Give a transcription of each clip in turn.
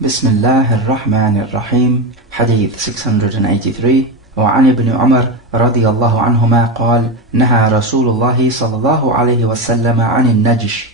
بسم الله الرحمن الرحيم. Hadith 683. وعن ابن عمر رضي الله عنهما قال نهى رسول الله صلى الله عليه وسلم عن النجش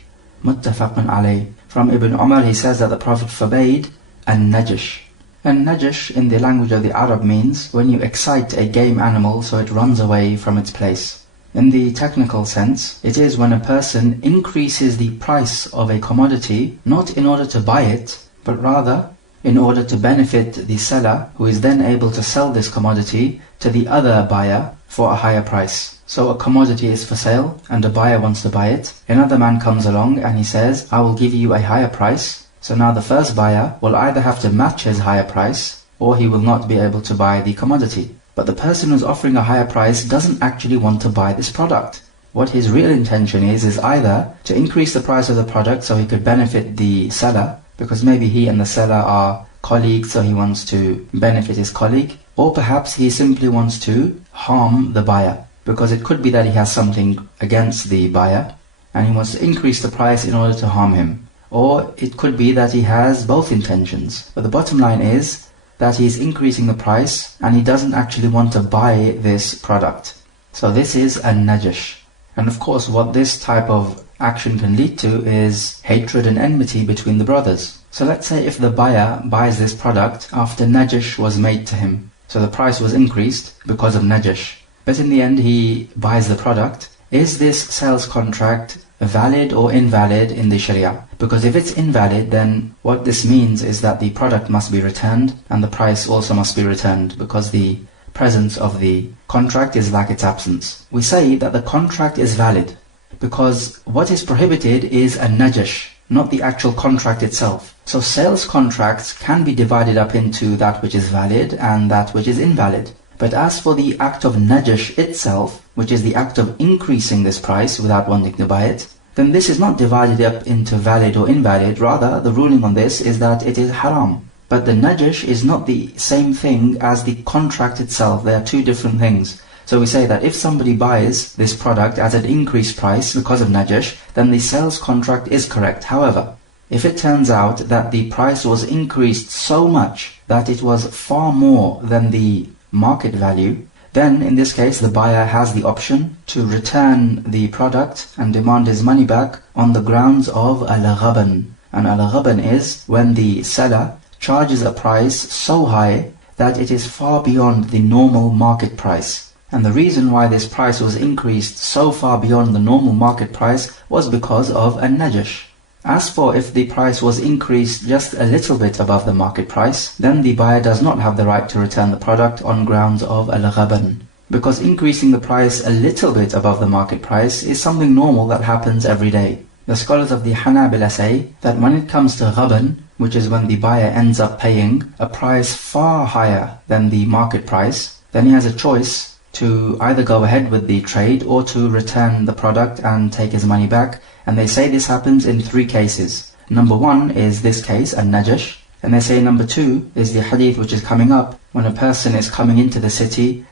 متفق عليه. From Ibn Umar, he says that the Prophet forbade an-najish. An-najish in the language of the Arab means when you excite a game animal so it runs away from its place. In the technical sense, it is when a person increases the price of a commodity not in order to buy it, but rather in order to benefit the seller, who is then able to sell this commodity to the other buyer for a higher price. So a commodity is for sale and a buyer wants to buy it. Another man comes along and he says, I will give you a higher price. So now the first buyer will either have to match his higher price or he will not be able to buy the commodity. But the person who's offering a higher price doesn't actually want to buy this product. What his real intention is either to increase the price of the product so he could benefit the seller, because maybe he and the seller are colleagues, so he wants to benefit his colleague, or perhaps he simply wants to harm the buyer, because it could be that he has something against the buyer and he wants to increase the price in order to harm him. Or it could be that he has both intentions. But the bottom line is that he's increasing the price and he doesn't actually want to buy this product. So this is a najish. And of course what this type of action can lead to is hatred and enmity between the brothers. So let's say if the buyer buys this product after najish was made to him. So the price was increased because of najish. But in the end he buys the product. Is this sales contract valid or invalid in the Sharia? Because if it's invalid, then what this means is that the product must be returned and the price also must be returned, because the presence of the contract is like its absence. We say that the contract is valid because what is prohibited is a najish, not the actual contract itself. So sales contracts can be divided up into that which is valid and that which is invalid. But as for the act of najish itself, which is the act of increasing this price without wanting to buy it, then this is not divided up into valid or invalid. Rather, the ruling on this is that it is haram. But the najish is not the same thing as the contract itself. They are two different things. So we say that if somebody buys this product at an increased price because of najish, then the sales contract is correct. However, if it turns out that the price was increased so much that it was far more than the market value, then in this case the buyer has the option to return the product and demand his money back on the grounds of al-ghaban. And al-ghaban is when the seller charges a price so high that it is far beyond the normal market price. And the reason why this price was increased so far beyond the normal market price was because of a najish. As for if the price was increased just a little bit above the market price, then the buyer does not have the right to return the product on grounds of al-ghaban. Because increasing the price a little bit above the market price is something normal that happens every day. The scholars of the Hanabila say that when it comes to ghaban, which is when the buyer ends up paying a price far higher than the market price, then he has a choice to either go ahead with the trade or to return the product and take his money back. And they say this happens in three cases. Number one is this case, an-najish. And they say number two is the hadith which is coming up, when a person is coming into the city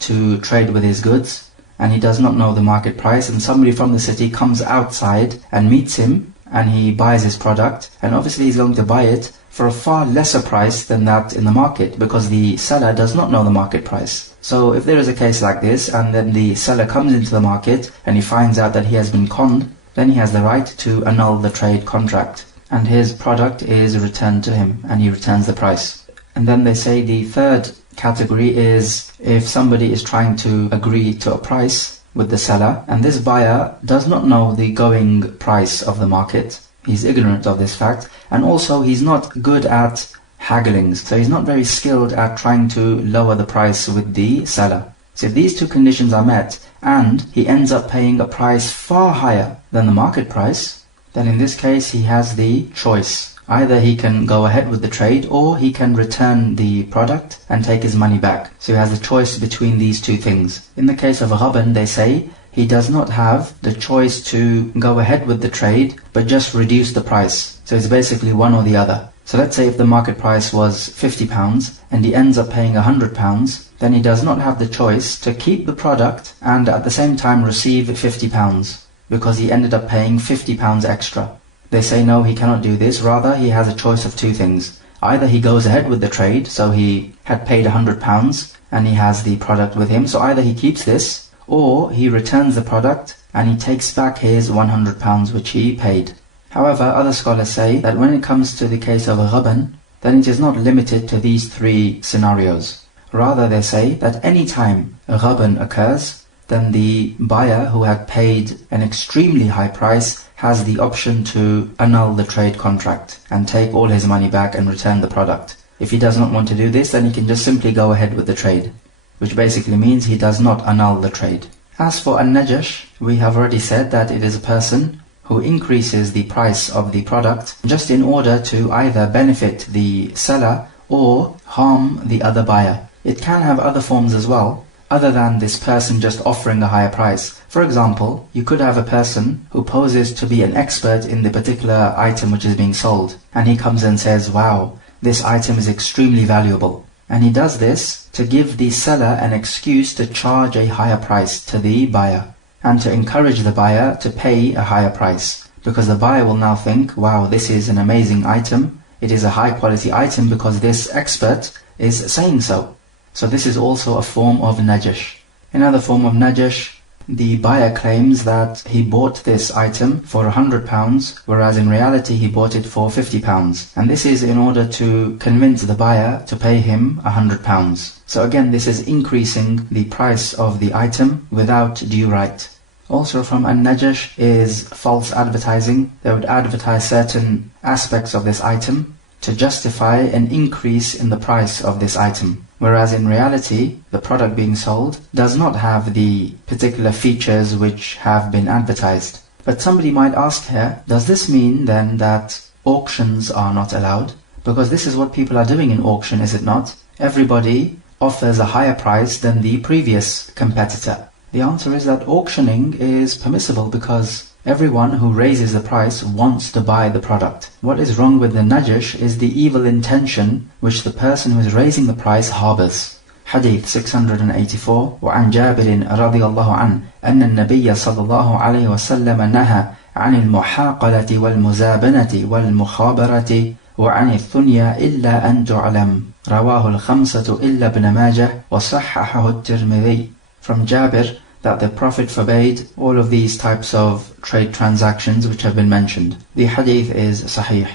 to trade with his goods and he does not know the market price, and somebody from the city comes outside and meets him and he buys his product, and obviously he's going to buy it for a far lesser price than that in the market, because the seller does not know the market price. So if there is a case like this and then the seller comes into the market and he finds out that he has been conned, then he has the right to annul the trade contract and his product is returned to him and he returns the price. And then they say the third category is if somebody is trying to agree to a price with the seller and this buyer does not know the going price of the market. He's ignorant of this fact, and also he's not good at haggling, so he's not very skilled at trying to lower the price with the seller. So if these two conditions are met and he ends up paying a price far higher than the market price, then in this case he has the choice. Either he can go ahead with the trade or he can return the product and take his money back. So he has the choice between these two things. In the case of ghaban, they say he does not have the choice to go ahead with the trade but just reduce the price. So it's basically one or the other. So let's say if the market price was £50 and he ends up paying £100, then he does not have the choice to keep the product and at the same time receive £50 because he ended up paying £50 extra. They say no, he cannot do this. Rather, he has a choice of two things. either he goes ahead with the trade, so he had paid £100 and he has the product with him, so either he keeps this, or he returns the product and he takes back his £100 which he paid. However, other scholars say that when it comes to the case of ghaban, then it is not limited to these three scenarios. Rather, they say that any time a ghaban occurs, then the buyer who had paid an extremely high price has the option to annul the trade contract and take all his money back and return the product. If he does not want to do this, then he can just simply go ahead with the trade, which basically means he does not annul the trade. As for an-najash, we have already said that it is a person who increases the price of the product just in order to either benefit the seller or harm the other buyer. It can have other forms as well, other than this person just offering a higher price. For example, you could have a person who poses to be an expert in the particular item which is being sold, and he comes and says, wow, this item is extremely valuable. And he does this to give the seller an excuse to charge a higher price to the buyer, and to encourage the buyer to pay a higher price. Because the buyer will now think, wow, this is an amazing item, it is a high quality item because this expert is saying so. So this is also a form of najash. Another form of najash, the buyer claims that he bought this item for £100, whereas in reality he bought it for £50. And this is in order to convince the buyer to pay him £100. So again, this is increasing the price of the item without due right. Also from an-najash is false advertising. They would advertise certain aspects of this item to justify an increase in the price of this item, whereas in reality the product being sold does not have the particular features which have been advertised. But somebody might ask here, does this mean then that auctions are not allowed? Because this is what people are doing in auction, is it not? Everybody offers a higher price than the previous competitor. The answer is that auctioning is permissible because everyone who raises the price wants to buy the product. What is wrong with the najash is the evil intention which the person who is raising the price harbors. Hadith 684 وعن جابر رضي الله عنه أن النبي صلى الله عليه وسلم نهى عن المحاقلة والمزابنة والمخابرة وعن الثنيا إلا أن تعلم رواه الخمسة إلا ابن ماجه وصححه الترمذي. From Jabir, that the Prophet forbade all of these types of trade transactions which have been mentioned. The hadith is sahih.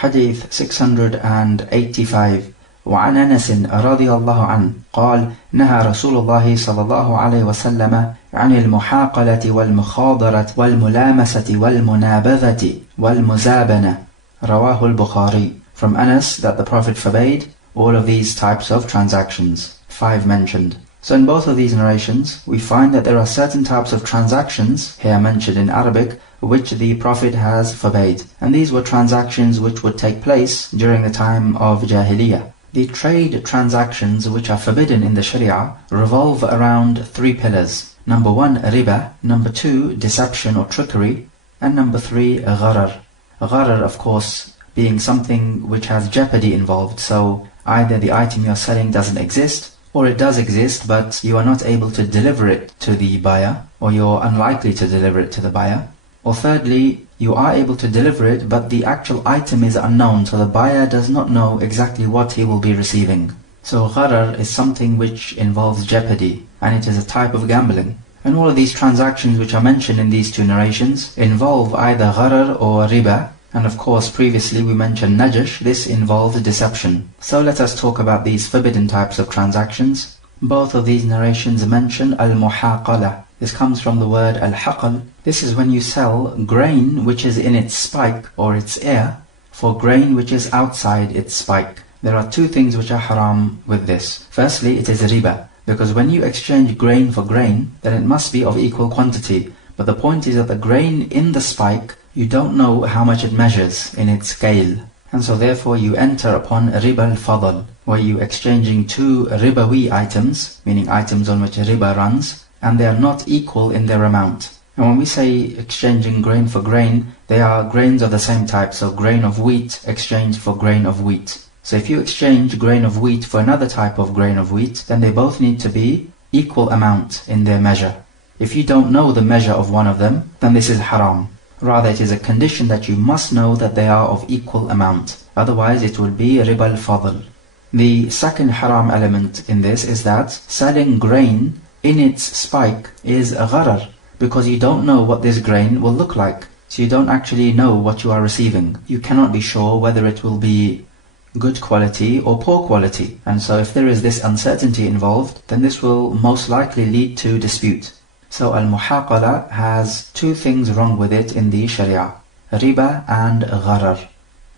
Hadith 685 وعن أنس رضي الله عنه قال نهى رسول الله صلى الله عليه وسلم عن المحاقلة والمخاضرة والملامسة والمنابذة والمزابنة رواه البخاري. From Anas, that the Prophet forbade all of these types of transactions, 5 mentioned. So in both of these narrations, we find that there are certain types of transactions, here mentioned in Arabic, which the Prophet has forbade. And these were transactions which would take place during the time of Jahiliyyah. The trade transactions which are forbidden in the Sharia revolve around 3 pillars. Number 1, riba. Number 2, deception or trickery. And number 3, gharar. Gharar, of course, being something which has jeopardy involved. So either the item you're selling doesn't exist, or it does exist, but you are not able to deliver it to the buyer, or you're unlikely to deliver it to the buyer. Or thirdly, you are able to deliver it, but the actual item is unknown, so the buyer does not know exactly what he will be receiving. So gharar is something which involves jeopardy, and it is a type of gambling. And all of these transactions which are mentioned in these 2 narrations involve either gharar or riba. And of course, previously we mentioned najash, this involves deception. So let us talk about these forbidden types of transactions. Both of these narrations mention al-muhaqala. This comes from the word al-haqal. This is when you sell grain which is in its spike or its ear for grain which is outside its spike. There are 2 things which are haram with this. Firstly, it is riba, because when you exchange grain for grain, then it must be of equal quantity. But the point is that the grain in the spike, you don't know how much it measures in its scale. And so therefore you enter upon riba al-fadl, where you exchanging 2 ribawi items, meaning items on which riba runs, and they are not equal in their amount. And when we say exchanging grain for grain, they are grains of the same type, so grain of wheat exchanged for grain of wheat. So if you exchange grain of wheat for another type of grain of wheat, then they both need to be equal amount in their measure. If you don't know the measure of one of them, then this is haram. Rather, it is a condition that you must know that they are of equal amount. otherwise it will be riba al-fadl. The second haram element in this is that selling grain in its spike is a gharar, because you don't know what this grain will look like. So you don't actually know what you are receiving. You cannot be sure whether it will be good quality or poor quality. And so if there is this uncertainty involved, then this will most likely lead to dispute. So al-muhaqala has two things wrong with it in the Sharia: riba and gharar.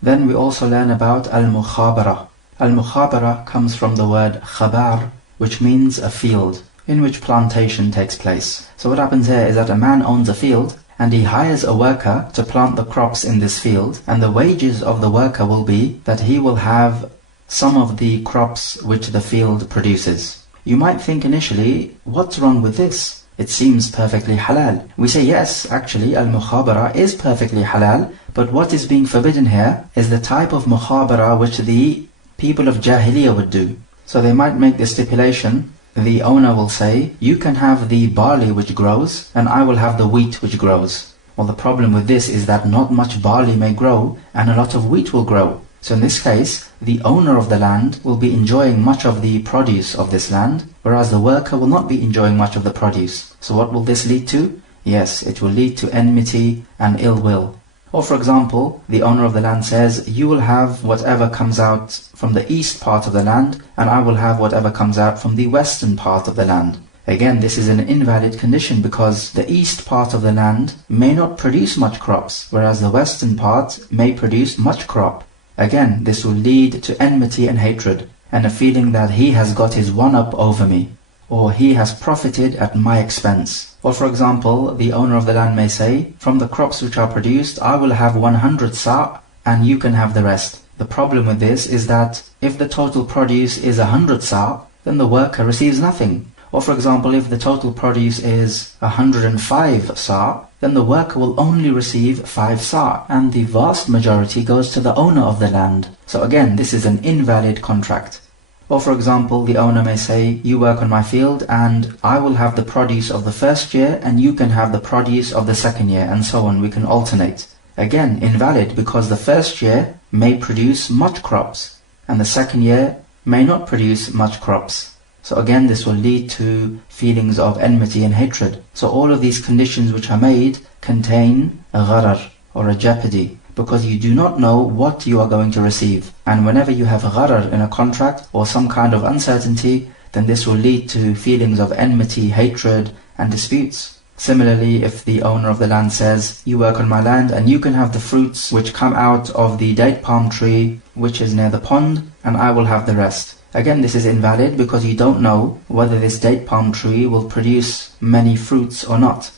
Then we also learn about al-mukhabara. Al-mukhabara comes from the word khabar, which means a field in which plantation takes place. So what happens here is that a man owns a field and he hires a worker to plant the crops in this field, and the wages of the worker will be that he will have some of the crops which the field produces. You might think initially, what's wrong with this? It seems perfectly halal. We say yes, actually al-mukhabara is perfectly halal, but what is being forbidden here is the type of mukhabara which the people of Jahiliyyah would do. So they might make the stipulation, the owner will say, you can have the barley which grows and I will have the wheat which grows. Well, the problem with this is that not much barley may grow and a lot of wheat will grow. So in this case, the owner of the land will be enjoying much of the produce of this land, whereas the worker will not be enjoying much of the produce. So what will this lead to? Yes, it will lead to enmity and ill will. Or for example, the owner of the land says, you will have whatever comes out from the east part of the land, and I will have whatever comes out from the western part of the land. Again, this is an invalid condition because the east part of the land may not produce much crops, whereas the western part may produce much crop. Again, this will lead to enmity and hatred, and a feeling that he has got his one-up over me, or he has profited at my expense. Or for example, the owner of the land may say, from the crops which are produced, I will have 100 sa' and you can have the rest. The problem with this is that if the total produce is 100 sa', then the worker receives nothing. Or for example, if the total produce is 105 sa', then the worker will only receive 5 sa', and the vast majority goes to the owner of the land. So again, this is an invalid contract. Or for example, the owner may say, you work on my field and I will have the produce of the first year and you can have the produce of the second year, and so on. We can alternate. Again, invalid, because the first year may produce much crops and the second year may not produce much crops. So again, this will lead to feelings of enmity and hatred. So all of these conditions which are made contain a gharar, or a jeopardy, because you do not know what you are going to receive. And whenever you have gharar in a contract or some kind of uncertainty, then this will lead to feelings of enmity, hatred and disputes. Similarly, if the owner of the land says, you work on my land and you can have the fruits which come out of the date palm tree which is near the pond, and I will have the rest. Again, this is invalid because you don't know whether this date palm tree will produce many fruits or not.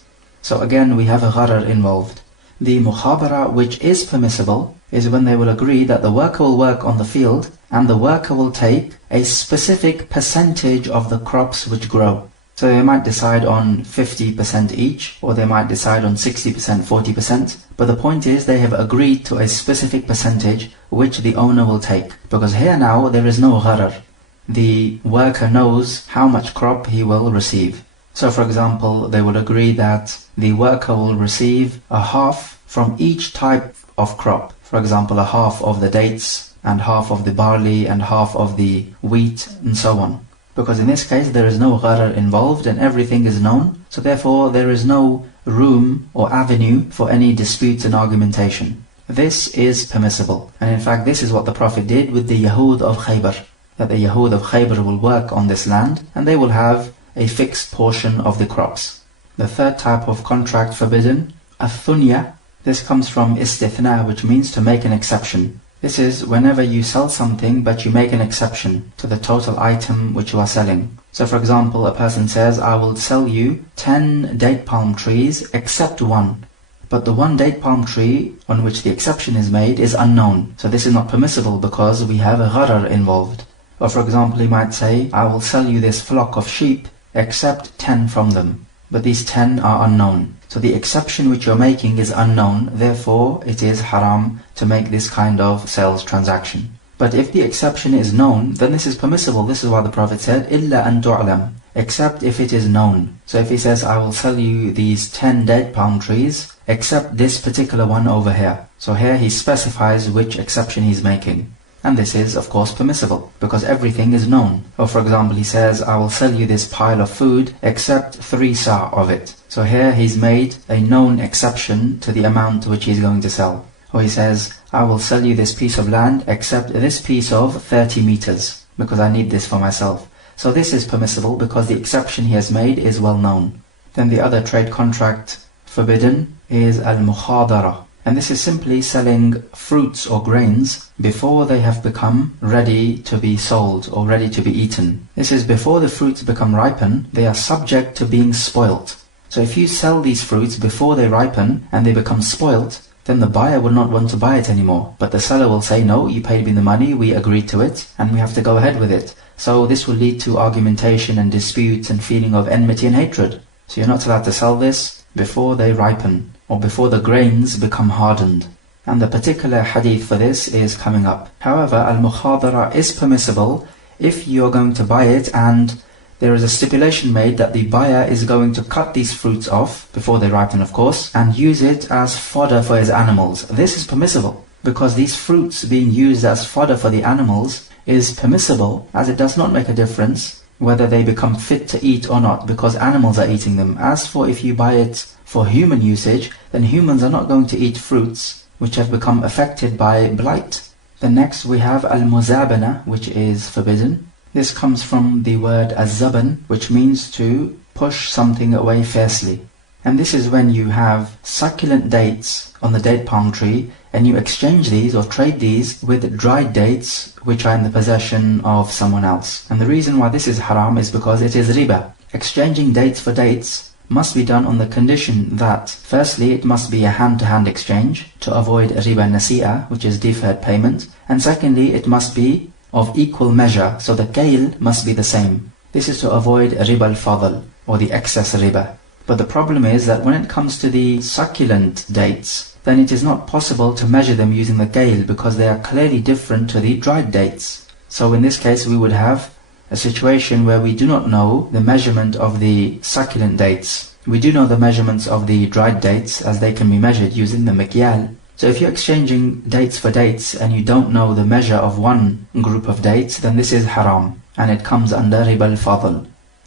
So again, we have a gharar involved. The mukhabara which is permissible is when they will agree that the worker will work on the field and the worker will take a specific percentage of the crops which grow. So they might decide on 50% each, or they might decide on 60%, 40%. But the point is they have agreed to a specific percentage which the owner will take. Because here now there is no gharar. The worker knows how much crop he will receive. So for example, they will agree that the worker will receive a half from each type of crop. For example, a half of the dates, and half of the barley, and half of the wheat, and so on. Because in this case there is no gharar involved and everything is known, so therefore there is no room or avenue for any disputes and argumentation. This is permissible, and in fact this is what the Prophet did with the Yahud of Khaybar. That the Yahud of Khaybar will work on this land and they will have a fixed portion of the crops. The third type of contract forbidden, al-thunya. This comes from istithna, which means to make an exception. This is whenever you sell something but you make an exception to the total item which you are selling. So for example, a person says, I will sell you 10 date palm trees except one. But the one date palm tree on which the exception is made is unknown. So this is not permissible because we have a gharar involved. Or for example, he might say, I will sell you this flock of sheep except 10 from them. But these 10 are unknown. So the exception which you're making is unknown, therefore it is haram to make this kind of sales transaction. But if the exception is known, then this is permissible. This is why the Prophet said, إِلَّا أَن تُعْلَمْ. except if it is known. So if he says, I will sell you these 10 date palm trees, except this particular one over here. So here he specifies which exception he's making. And this is, of course, permissible, because everything is known. Or for example, he says, I will sell you this pile of food, except 3 sa of it. So here he's made a known exception to the amount which he's going to sell. Or he says, I will sell you this piece of land, except this piece of 30 meters, because I need this for myself. So this is permissible, because the exception he has made is well known. Then the other trade contract forbidden is al-mukhadara. And this is simply selling fruits or grains before they have become ready to be sold or ready to be eaten. This is before the fruits become ripen, they are subject to being spoilt. So if you sell these fruits before they ripen and they become spoilt, then the buyer will not want to buy it anymore. But the seller will say, no, you paid me the money, we agreed to it, and we have to go ahead with it. So this will lead to argumentation and disputes and feeling of enmity and hatred. So you're not allowed to sell this before they ripen, or before the grains become hardened. And the particular hadith for this is coming up. However, al-mukhadara is permissible if you're going to buy it and there is a stipulation made that the buyer is going to cut these fruits off, before they ripen of course, and use it as fodder for his animals. This is permissible, because these fruits being used as fodder for the animals is permissible, as it does not make a difference whether they become fit to eat or not, because animals are eating them. As for if you buy it for human usage, then humans are not going to eat fruits which have become affected by blight. Then next we have al-muzabana, which is forbidden. This comes from the word az-zaban, which means to push something away fiercely. And this is when you have succulent dates on the date palm tree, and you exchange these or trade these with dried dates which are in the possession of someone else. And the reason why this is haram is because it is riba. Exchanging dates for dates must be done on the condition that, firstly, it must be a hand-to-hand exchange to avoid riba nasi'a, which is deferred payment, and secondly, it must be of equal measure, so the kayl must be the same. This is to avoid riba al-fadl, or the excess riba. But the problem is that when it comes to the succulent dates, then it is not possible to measure them using the kayl, because they are clearly different to the dried dates. So in this case we would have a situation where we do not know the measurement of the succulent dates. We do know the measurements of the dried dates, as they can be measured using the mikyal. So if you're exchanging dates for dates and you don't know the measure of one group of dates, then this is haram, and it comes under riba al-fadl.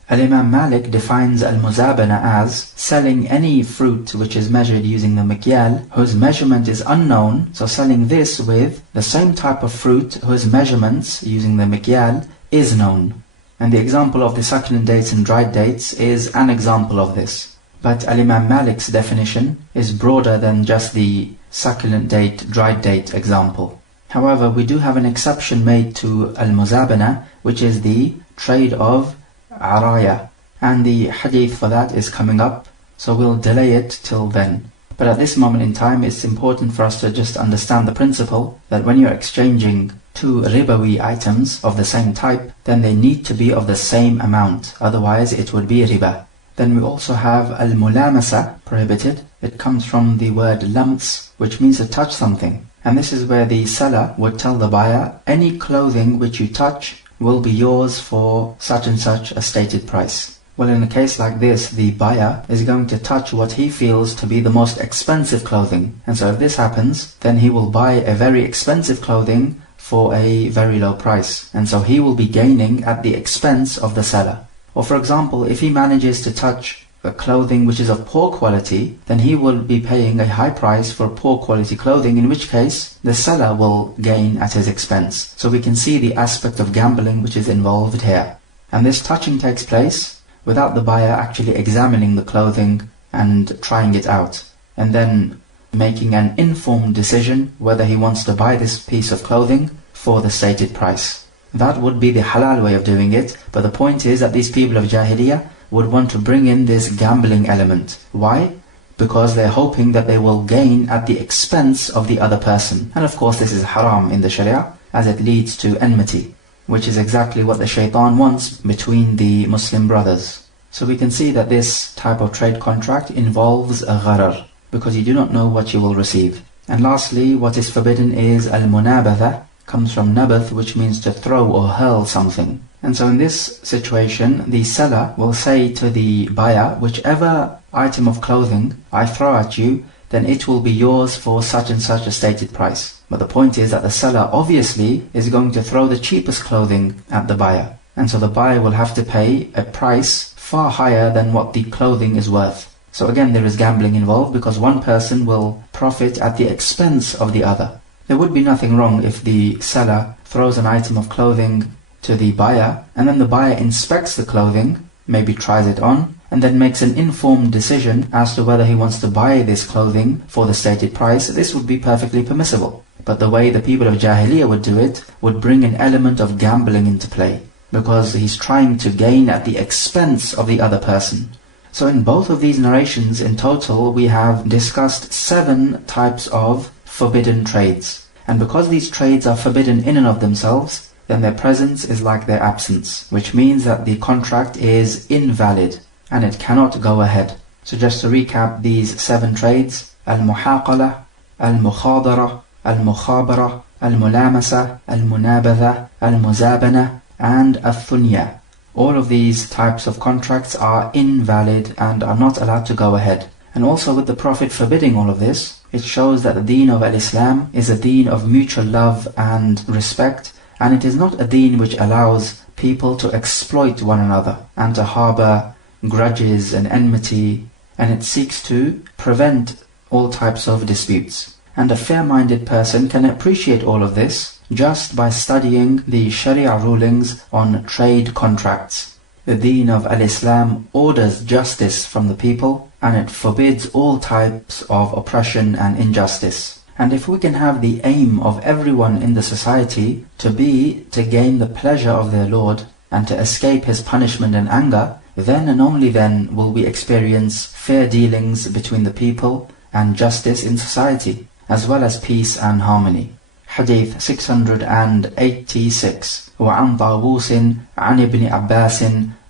Al-Imam Malik defines al-muzabana as selling any fruit which is measured using the mikyal, whose measurement is unknown, so selling this with the same type of fruit whose measurements using the mikyal is known. And the example of the succulent dates and dried dates is an example of this. But Al-Imam Malik's definition is broader than just the succulent date, dried date example. However, we do have an exception made to al-muzabana, which is the trade of araya. And the hadith for that is coming up, so we'll delay it till then. But at this moment in time, it's important for us to just understand the principle that when you're exchanging two ribawi items of the same type, then they need to be of the same amount, otherwise it would be riba. Then we also have al-mulamasa, prohibited. It comes from the word lams, which means to touch something. And this is where the seller would tell the buyer, any clothing which you touch will be yours for such and such a stated price. Well, in a case like this, the buyer is going to touch what he feels to be the most expensive clothing. And so if this happens, then he will buy a very expensive clothing for a very low price. And so he will be gaining at the expense of the seller. Or for example, if he manages to touch a clothing which is of poor quality, then he will be paying a high price for poor quality clothing, in which case the seller will gain at his expense. So we can see the aspect of gambling which is involved here. And this touching takes place without the buyer actually examining the clothing and trying it out, and then making an informed decision whether he wants to buy this piece of clothing for the stated price. That would be the halal way of doing it, but the point is that these people of Jahiliyyah would want to bring in this gambling element. Why? Because they're hoping that they will gain at the expense of the other person. And of course this is haram in the Sharia, as it leads to enmity, which is exactly what the shaitan wants between the Muslim brothers. So we can see that this type of trade contract involves a gharar, because you do not know what you will receive. And lastly, what is forbidden is al-munabatha, comes from nabath, which means to throw or hurl something. And so in this situation, the seller will say to the buyer, whichever item of clothing I throw at you, then it will be yours for such and such a stated price. But the point is that the seller obviously is going to throw the cheapest clothing at the buyer. And so the buyer will have to pay a price far higher than what the clothing is worth. So again, there is gambling involved because one person will profit at the expense of the other. There would be nothing wrong if the seller throws an item of clothing to the buyer, and then the buyer inspects the clothing, maybe tries it on, and then makes an informed decision as to whether he wants to buy this clothing for the stated price. This would be perfectly permissible. But the way the people of Jahiliyyah would do it would bring an element of gambling into play, because he's trying to gain at the expense of the other person. So in both of these narrations, in total, we have discussed 7 types of forbidden trades. And because these trades are forbidden in and of themselves, then their presence is like their absence, which means that the contract is invalid and it cannot go ahead. So just to recap these 7 trades: al-muhaqala, al-mukhadara, al-mukhabara, al-mulamasa, al-munabadha, al-muzabana, and al-thunya. All of these types of contracts are invalid and are not allowed to go ahead. And also with the Prophet forbidding all of this, it shows that the deen of al-Islam is a deen of mutual love and respect, and it is not a deen which allows people to exploit one another and to harbor grudges and enmity, and it seeks to prevent all types of disputes. And a fair-minded person can appreciate all of this just by studying the Sharia rulings on trade contracts. The deen of al-Islam orders justice from the people, and it forbids all types of oppression and injustice. And if we can have the aim of everyone in the society to be to gain the pleasure of their Lord and to escape His punishment and anger, then and only then will we experience fair dealings between the people and justice in society, as well as peace and harmony. Hadith 686. وعن طاووس عن ابن عباس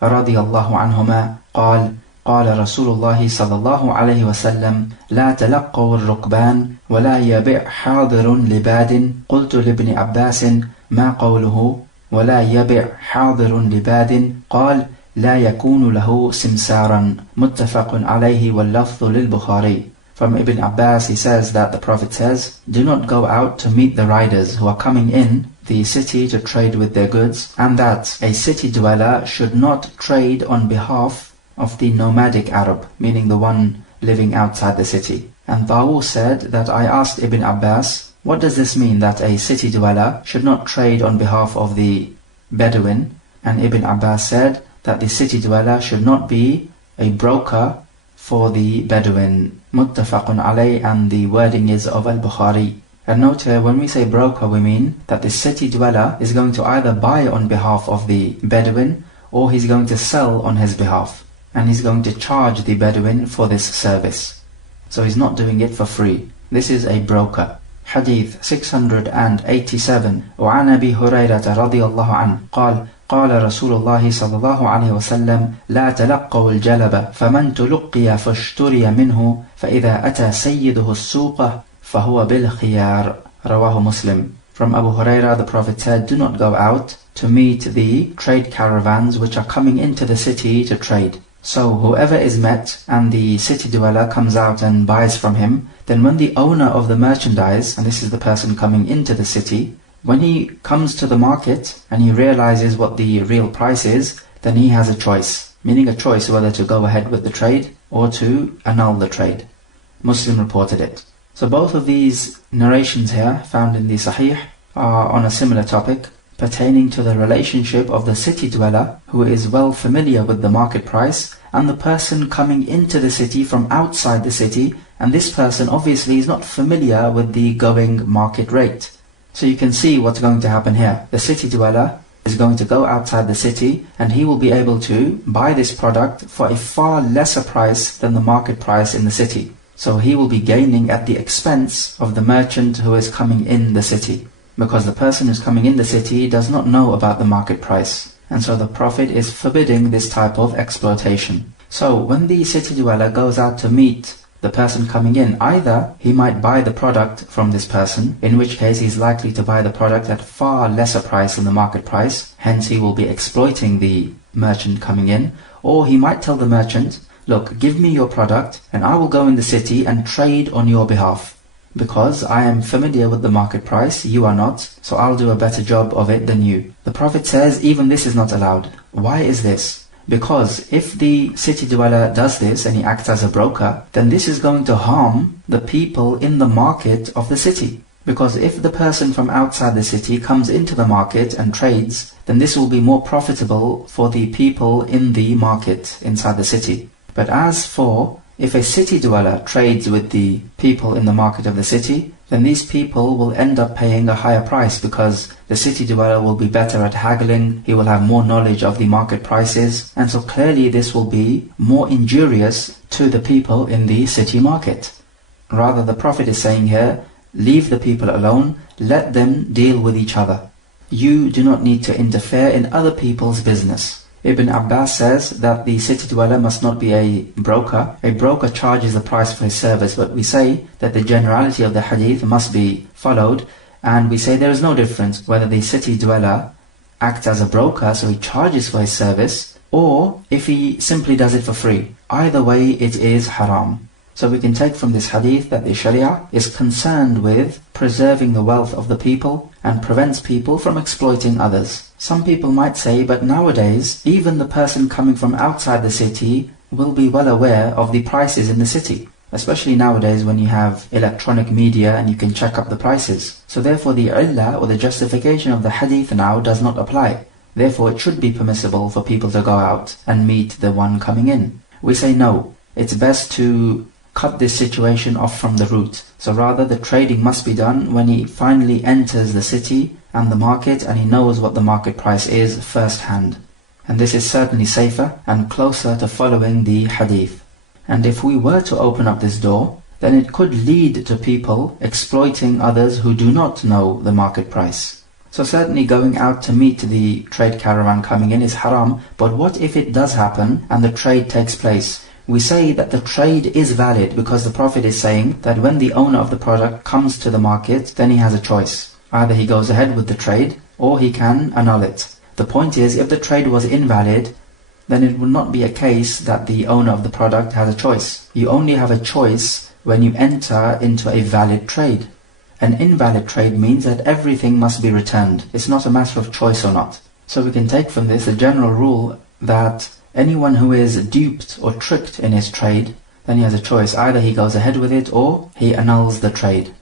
رضي الله عنهما قال: قال رسول الله صلى الله عليه وسلم: لا تلقوا الركبان ولا يبع حاضر لباد. قلت لابن عباس: ما قوله ولا يبع حاضر لباد؟ قال: لا يكون له سمسارا. متفق عليه واللفظ للبخاري. From Ibn Abbas, he says that the Prophet says, do not go out to meet the riders who are coming in the city to trade with their goods, and that a city dweller should not trade on behalf of the nomadic Arab, meaning the one living outside the city. And Tawus said that I asked Ibn Abbas, what does this mean that a city dweller should not trade on behalf of the Bedouin? And Ibn Abbas said that the city dweller should not be a broker for the Bedouin. Muttafaqun alayh, and the wording is of al-Bukhari. And note here, when we say broker, we mean that the city dweller is going to either buy on behalf of the Bedouin, or he's going to sell on his behalf. And he's going to charge the Bedouin for this service. So he's not doing it for free. This is a broker. Hadith 687. وعن أبي هريرة رضي الله عنه قال: قال رسول الله صلى الله عليه وسلم: لا تلقوا الجلب فمن تلقي فاشتري منه فإذا أتى سيده السوق فهو بالخيار. رواه Muslim. From Abu Hurairah, the Prophet said, do not go out to meet the trade caravans which are coming into the city to trade. So whoever is met and the city dweller comes out and buys from him, then when the owner of the merchandise, and this is the person coming into the city, when he comes to the market and he realizes what the real price is, then he has a choice, meaning a choice whether to go ahead with the trade or to annul the trade. Muslim reported it. So both of these narrations here, found in the Sahih, are on a similar topic, pertaining to the relationship of the city dweller, who is well familiar with the market price, and the person coming into the city from outside the city, and this person obviously is not familiar with the going market rate. So you can see what's going to happen here. The city dweller is going to go outside the city, and he will be able to buy this product for a far lesser price than the market price in the city. So he will be gaining at the expense of the merchant who is coming in the city, because the person who's coming in the city does not know about the market price. And so the Prophet is forbidding this type of exploitation. So when the city dweller goes out to meet the person coming in. Either he might buy the product from this person, in which case he's likely to buy the product at far lesser price than the market price, hence he will be exploiting the merchant coming in. Or he might tell the merchant, look, give me your product and I will go in the city and trade on your behalf. Because I am familiar with the market price, you are not, so I'll do a better job of it than you. The Prophet says even this is not allowed. Why is this? Because if the city dweller does this and he acts as a broker, then this is going to harm the people in the market of the city. Because if the person from outside the city comes into the market and trades, then this will be more profitable for the people in the market inside the city. But as for if a city dweller trades with the people in the market of the city, then these people will end up paying a higher price because the city dweller will be better at haggling, he will have more knowledge of the market prices, and so clearly this will be more injurious to the people in the city market. Rather, the Prophet is saying here, leave the people alone, let them deal with each other. You do not need to interfere in other people's business. Ibn Abbas says that the city dweller must not be a broker. A broker charges the price for his service, but we say that the generality of the hadith must be followed, and we say there is no difference whether the city dweller acts as a broker, so he charges for his service, or if he simply does it for free. Either way, it is haram. So we can take from this hadith that the Sharia is concerned with preserving the wealth of the people and prevents people from exploiting others. Some people might say, but nowadays, even the person coming from outside the city will be well aware of the prices in the city. Especially nowadays when you have electronic media and you can check up the prices. So therefore the illah or the justification of the hadith now does not apply. Therefore it should be permissible for people to go out and meet the one coming in. We say no, it's best to cut this situation off from the root. So rather the trading must be done when he finally enters the city and the market and he knows what the market price is firsthand. And this is certainly safer and closer to following the hadith. And if we were to open up this door, then it could lead to people exploiting others who do not know the market price. So certainly going out to meet the trade caravan coming in is haram, but what if it does happen and the trade takes place? We say that the trade is valid because the Prophet is saying that when the owner of the product comes to the market, then he has a choice. Either he goes ahead with the trade or he can annul it. The point is, if the trade was invalid, then it will not be a case that the owner of the product has a choice. You only have a choice when you enter into a valid trade. An invalid trade means that everything must be returned. It's not a matter of choice or not. So we can take from this a general rule that anyone who is duped or tricked in his trade, then he has a choice. Either he goes ahead with it or he annuls the trade.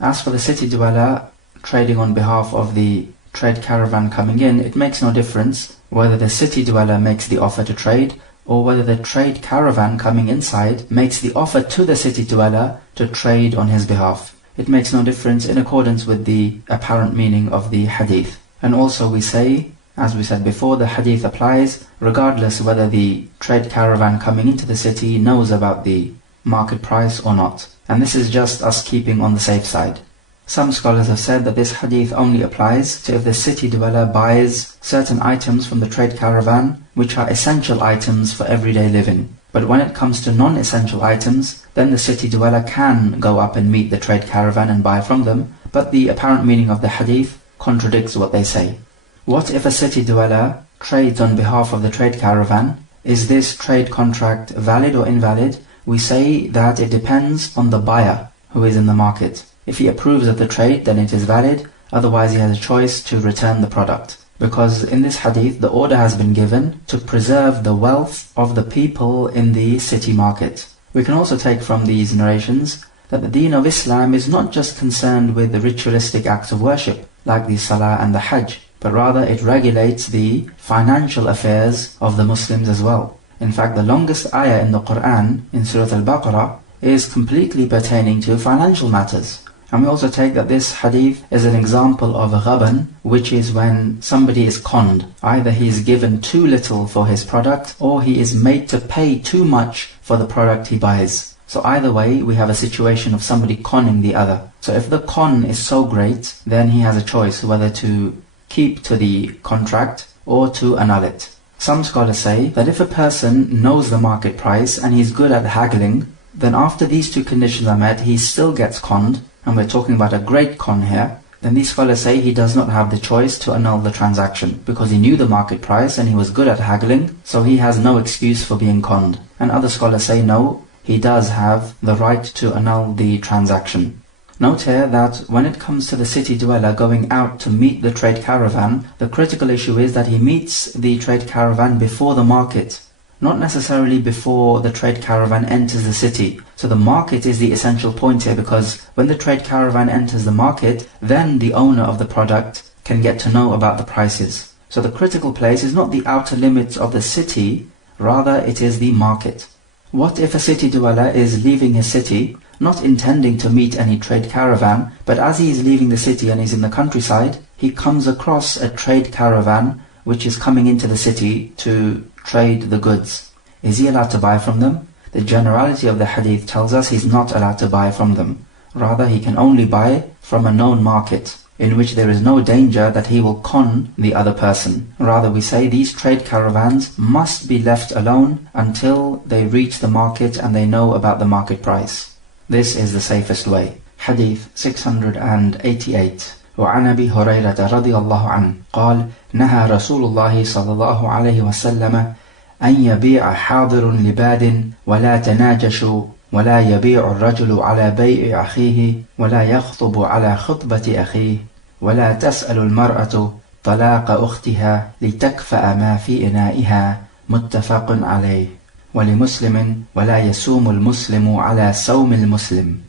As for the city dweller trading on behalf of the trade caravan coming in, it makes no difference whether the city dweller makes the offer to trade or whether the trade caravan coming inside makes the offer to the city dweller to trade on his behalf. It makes no difference in accordance with the apparent meaning of the hadith. And also we say, as we said before, the hadith applies regardless whether the trade caravan coming into the city knows about the market price or not. And this is just us keeping on the safe side. Some scholars have said that this hadith only applies to if the city dweller buys certain items from the trade caravan which are essential items for everyday living. But when it comes to non-essential items, then the city dweller can go up and meet the trade caravan and buy from them, but the apparent meaning of the hadith contradicts what they say. What if a city dweller trades on behalf of the trade caravan? Is this trade contract valid or invalid? We say that it depends on the buyer who is in the market. If he approves of the trade, then it is valid, otherwise he has a choice to return the product. Because in this hadith, the order has been given to preserve the wealth of the people in the city market. We can also take from these narrations that the deen of Islam is not just concerned with the ritualistic acts of worship, like the salah and the hajj, but rather it regulates the financial affairs of the Muslims as well. In fact, the longest ayah in the Quran, in Surah Al-Baqarah, is completely pertaining to financial matters. And we also take that this hadith is an example of a ghaban, which is when somebody is conned. Either he is given too little for his product, or he is made to pay too much for the product he buys. So either way, we have a situation of somebody conning the other. So if the con is so great, then he has a choice whether to keep to the contract or to annul it. Some scholars say that if a person knows the market price and he's good at haggling, then after these two conditions are met, he still gets conned, and we're talking about a great con here, then these scholars say he does not have the choice to annul the transaction, because he knew the market price and he was good at haggling, so he has no excuse for being conned. And other scholars say no, he does have the right to annul the transaction. Note here that when it comes to the city dweller going out to meet the trade caravan, the critical issue is that he meets the trade caravan before the market, not necessarily before the trade caravan enters the city. So the market is the essential point here, because when the trade caravan enters the market, then the owner of the product can get to know about the prices. So the critical place is not the outer limits of the city, rather it is the market. What if a city dweller is leaving his city, not intending to meet any trade caravan, but as he is leaving the city and he's in the countryside, he comes across a trade caravan which is coming into the city to trade the goods. Is he allowed to buy from them? The generality of the hadith tells us he's not allowed to buy from them. Rather, he can only buy from a known market, in which there is no danger that he will con the other person. Rather, we say these trade caravans must be left alone until they reach the market and they know about the market price. This is the safest way. Hadith 688. وعن أبي هريرة رضي الله عنه قال نهى رسول الله صلى الله عليه وسلم أن يبيع حاضر لباد ولا تناجشوا ولا يبيع الرجل على بيع أخيه ولا يخطب على خطبة أخيه ولا تسأل المرأة طلاق أختها لتكفأ ما في إنائها متفق عليه ولمسلم ولا يصوم المسلم على صوم المسلم.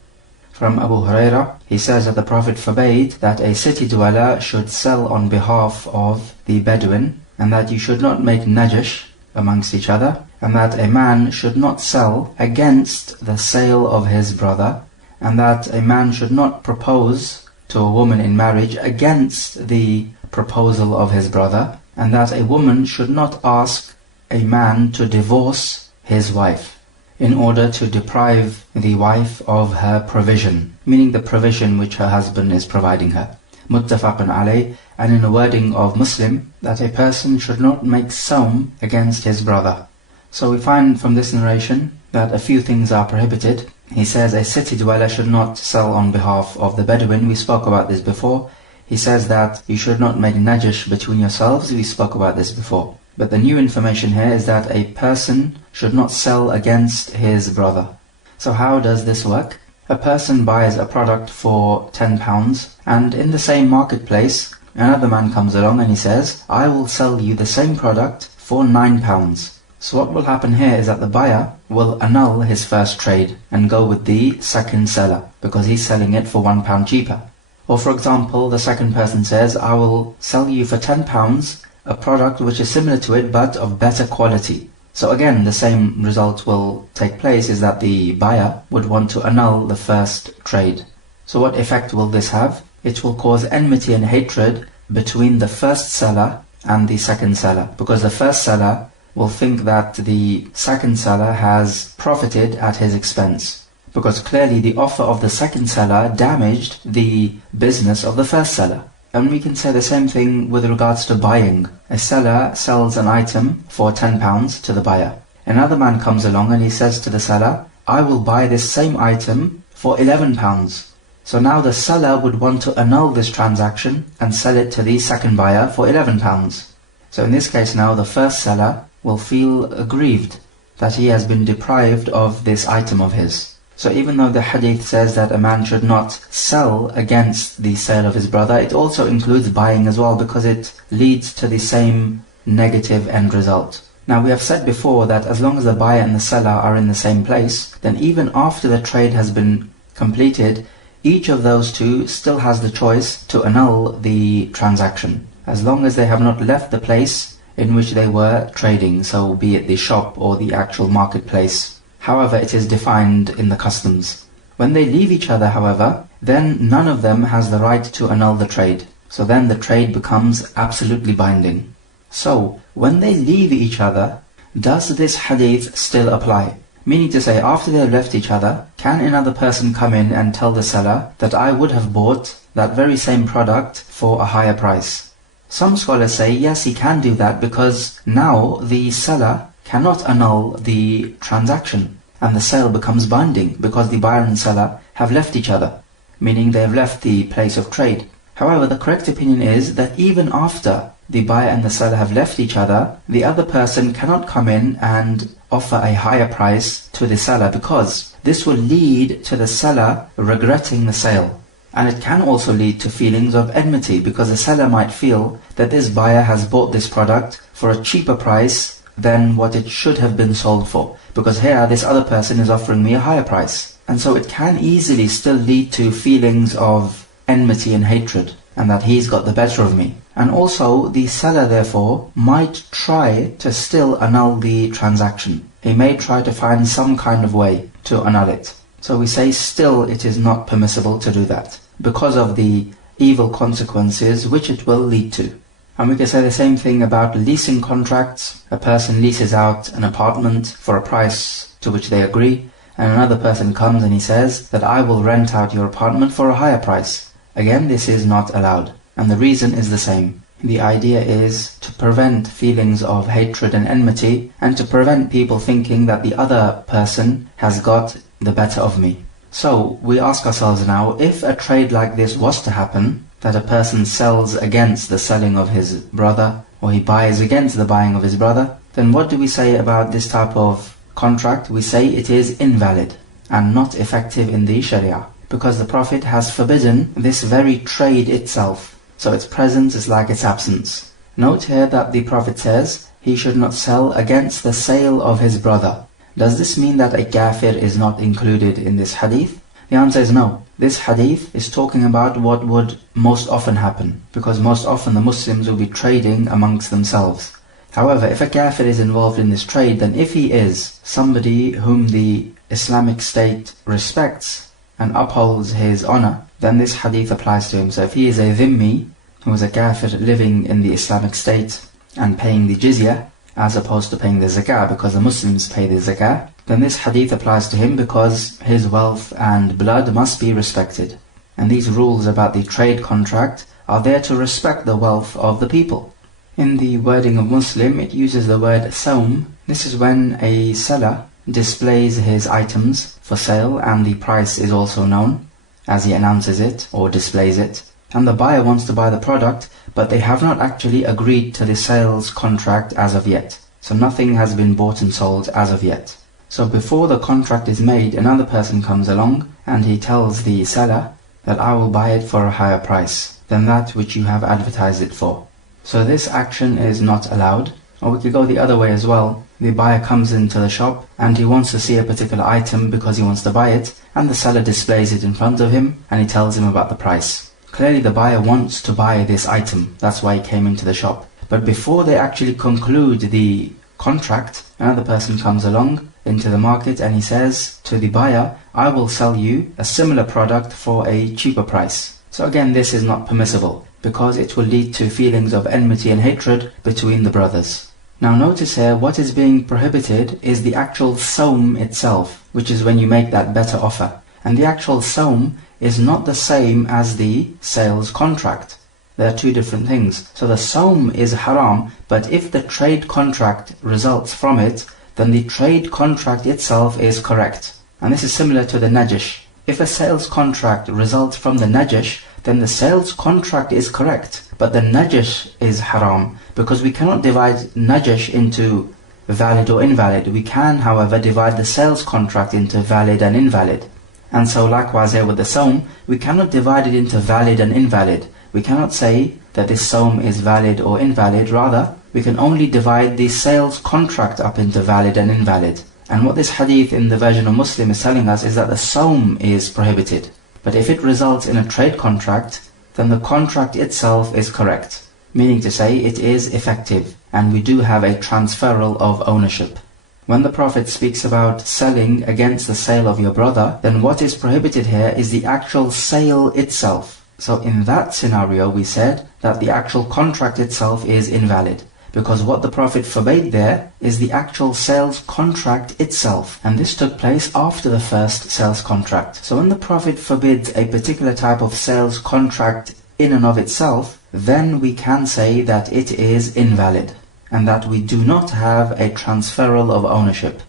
From Abu Huraira, he says that the Prophet forbade that a city dweller should sell on behalf of the Bedouin, and that you should not make najash amongst each other, and that a man should not sell against the sale of his brother, and that a man should not propose to a woman in marriage against the proposal of his brother, and that a woman should not ask a man to divorce his wife in order to deprive the wife of her provision, meaning the provision which her husband is providing her. Muttafaqun alayh. And in the wording of Muslim, that a person should not make sawm against his brother. So we find from this narration that a few things are prohibited. He says a city dweller should not sell on behalf of the Bedouin. We spoke about this before. He says that you should not make najash between yourselves. We spoke about this before. But the new information here is that a person should not sell against his brother. So how does this work? A person buys a product for £10, and in the same marketplace, another man comes along and he says, I will sell you the same product for £9. So what will happen here is that the buyer will annul his first trade and go with the second seller, because he's selling it for £1 cheaper. Or for example, the second person says, I will sell you for £10 a product which is similar to it but of better quality. So again, the same result will take place, is that the buyer would want to annul the first trade. So what effect will this have? It will cause enmity and hatred between the first seller and the second seller, because the first seller will think that the second seller has profited at his expense, because clearly the offer of the second seller damaged the business of the first seller. And we can say the same thing with regards to buying. A seller sells an item for £10 to the buyer. Another man comes along and he says to the seller, I will buy this same item for £11. So now the seller would want to annul this transaction and sell it to the second buyer for £11. So in this case now the first seller will feel aggrieved that he has been deprived of this item of his. So even though the hadith says that a man should not sell against the sale of his brother, it also includes buying as well, because it leads to the same negative end result. Now we have said before that as long as the buyer and the seller are in the same place, then even after the trade has been completed, each of those two still has the choice to annul the transaction, as long as they have not left the place in which they were trading, so be it the shop or the actual marketplace. However, it is defined in the customs. When they leave each other, however, then none of them has the right to annul the trade. So then the trade becomes absolutely binding. So, when they leave each other, does this hadith still apply? Meaning to say, after they have left each other, can another person come in and tell the seller that I would have bought that very same product for a higher price? Some scholars say, yes, he can do that, because now the seller cannot annul the transaction. and the sale becomes binding because the buyer and seller have left each other, meaning they have left the place of trade. However, the correct opinion is that even after the buyer and the seller have left each other, the other person cannot come in and offer a higher price to the seller, because this will lead to the seller regretting the sale. And it can also lead to feelings of enmity, because the seller might feel that this buyer has bought this product for a cheaper price than what it should have been sold for, because here this other person is offering me a higher price. And so it can easily still lead to feelings of enmity and hatred, and that he's got the better of me. And also the seller therefore might try to still annul the transaction. He may try to find some kind of way to annul it. So we say still it is not permissible to do that, because of the evil consequences which it will lead to. And we can say the same thing about leasing contracts. A person leases out an apartment for a price to which they agree, and another person comes and he says that I will rent out your apartment for a higher price. Again, this is not allowed, and the reason is the same. The idea is to prevent feelings of hatred and enmity, and to prevent people thinking that the other person has got the better of me. So we ask ourselves now, if a trade like this was to happen, that a person sells against the selling of his brother, or he buys against the buying of his brother, then what do we say about this type of contract? We say it is invalid and not effective in the Sharia, because the Prophet has forbidden this very trade itself. So its presence is like its absence. Note here that the Prophet says he should not sell against the sale of his brother. Does this mean that a kafir is not included in this hadith? The answer is no. This hadith is talking about what would most often happen, because most often the Muslims will be trading amongst themselves. However, if a kafir is involved in this trade, then if he is somebody whom the Islamic State respects and upholds his honor, then this hadith applies to him. So if he is a dhimmi, who is a kafir living in the Islamic State and paying the jizya, as opposed to paying the zakah, because the Muslims pay the zakah, then this hadith applies to him because his wealth and blood must be respected. And these rules about the trade contract are there to respect the wealth of the people. In the wording of Muslim, it uses the word sawm. This is when a seller displays his items for sale and the price is also known, as he announces it or displays it. And the buyer wants to buy the product, but they have not actually agreed to the sales contract as of yet. So nothing has been bought and sold as of yet. So before the contract is made, another person comes along and he tells the seller that I will buy it for a higher price than that which you have advertised it for. So this action is not allowed. Or we could go the other way as well. The buyer comes into the shop and he wants to see a particular item because he wants to buy it, and the seller displays it in front of him and he tells him about the price. Clearly the buyer wants to buy this item, that's why he came into the shop. But before they actually conclude the contract, another person comes along into the market and he says to the buyer, I will sell you a similar product for a cheaper price. So again, this is not permissible, because it will lead to feelings of enmity and hatred between the brothers. Now notice here, what is being prohibited is the actual sawm itself, which is when you make that better offer. And the actual sawm is not the same as the sales contract. They are two different things. So the sawm is haram, but if the trade contract results from it, then the trade contract itself is correct. And this is similar to the najish. If a sales contract results from the najish, then the sales contract is correct, but the najish is haram, because we cannot divide najish into valid or invalid. We can, however, divide the sales contract into valid and invalid. And so likewise here with the sawm, we cannot divide it into valid and invalid. We cannot say that this sawm is valid or invalid. Rather, we can only divide the sales contract up into valid and invalid. And what this hadith in the version of Muslim is telling us is that the sawm is prohibited. But if it results in a trade contract, then the contract itself is correct. Meaning to say it is effective, and we do have a transferal of ownership. When the Prophet speaks about selling against the sale of your brother, then what is prohibited here is the actual sale itself. So in that scenario we said that the actual contract itself is invalid, because what the Prophet forbade there is the actual sales contract itself, and this took place after the first sales contract. So when the Prophet forbids a particular type of sales contract in and of itself, then we can say that it is invalid, and that we do not have a transferal of ownership.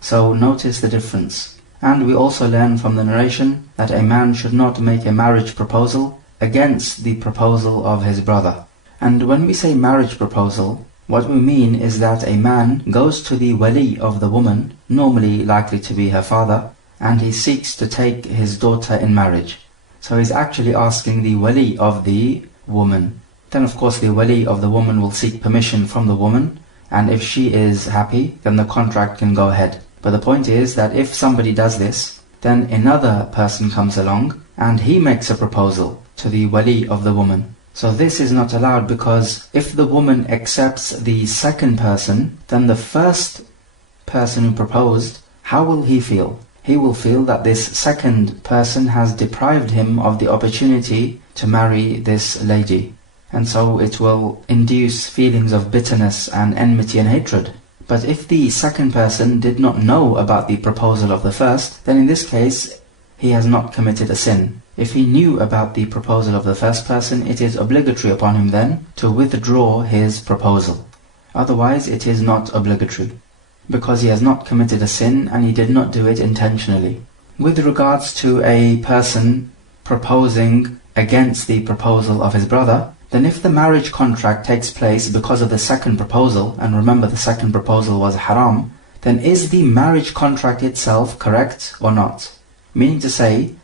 So notice the difference. And we also learn from the narration that a man should not make a marriage proposal against the proposal of his brother. And when we say marriage proposal, what we mean is that a man goes to the wali of the woman, normally likely to be her father, and he seeks to take his daughter in marriage. So he's actually asking the wali of the woman. Then of course the wali of the woman will seek permission from the woman, and if she is happy, then the contract can go ahead. But the point is that if somebody does this, then another person comes along and he makes a proposal to the wali of the woman. So this is not allowed, because if the woman accepts the second person, then the first person who proposed, how will he feel? He will feel that this second person has deprived him of the opportunity to marry this lady. And so it will induce feelings of bitterness and enmity and hatred. But if the second person did not know about the proposal of the first, then in this case, he has not committed a sin. If he knew about the proposal of the first person, it is obligatory upon him then to withdraw his proposal. Otherwise, it is not obligatory, because he has not committed a sin and he did not do it intentionally. With regards to a person proposing against the proposal of his brother, then if the marriage contract takes place because of the second proposal, and remember the second proposal was haram, then is the marriage contract itself correct or not? Meaning to say,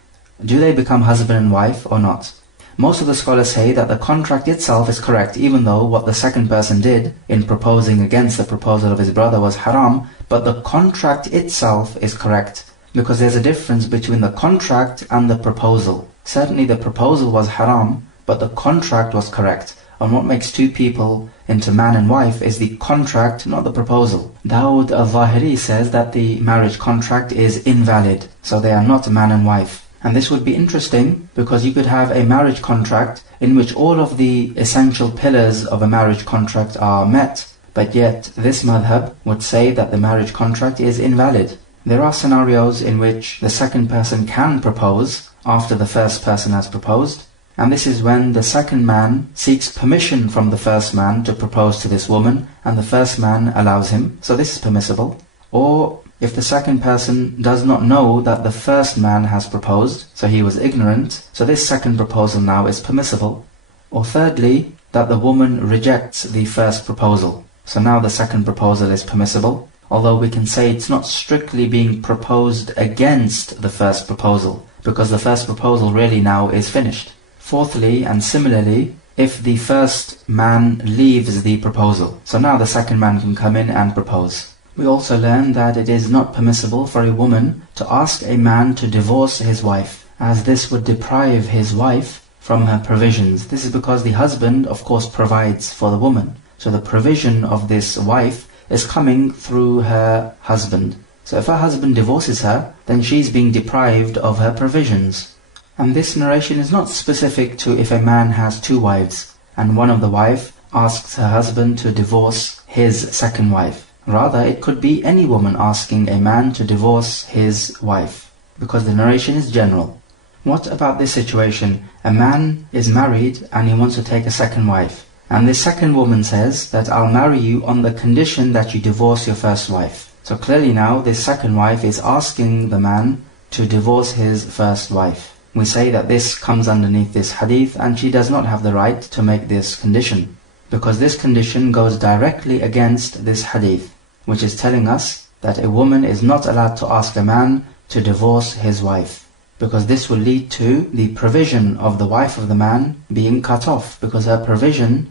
do they become husband and wife or not? Most of the scholars say that the contract itself is correct, even though what the second person did in proposing against the proposal of his brother was haram, but the contract itself is correct, because there's a difference between the contract and the proposal. Certainly the proposal was haram, but the contract was correct. And what makes two people into man and wife is the contract, not the proposal. Dawood al-Zahiri says that the marriage contract is invalid, so they are not man and wife. And this would be interesting, because you could have a marriage contract in which all of the essential pillars of a marriage contract are met, but yet this madhab would say that the marriage contract is invalid. There are scenarios in which the second person can propose after the first person has proposed, and this is when the second man seeks permission from the first man to propose to this woman, and the first man allows him, so this is permissible. Or if the second person does not know that the first man has proposed, so he was ignorant, so this second proposal now is permissible. Or thirdly, that the woman rejects the first proposal, so now the second proposal is permissible, although we can say it's not strictly being proposed against the first proposal, because the first proposal really now is finished. Fourthly, and similarly, if the first man leaves the proposal, so now the second man can come in and propose. We also learn that it is not permissible for a woman to ask a man to divorce his wife, as this would deprive his wife from her provisions. This is because the husband, of course, provides for the woman. So the provision of this wife is coming through her husband. So if her husband divorces her, then she's being deprived of her provisions. And this narration is not specific to if a man has two wives, and one of the wife asks her husband to divorce his second wife. Rather, it could be any woman asking a man to divorce his wife, because the narration is general. What about this situation? A man is married and he wants to take a second wife, and this second woman says that I'll marry you on the condition that you divorce your first wife. So clearly now this second wife is asking the man to divorce his first wife. We say that this comes underneath this hadith, and she does not have the right to make this condition, because this condition goes directly against this hadith, which is telling us that a woman is not allowed to ask a man to divorce his wife, because this will lead to the provision of the wife of the man being cut off, because her provision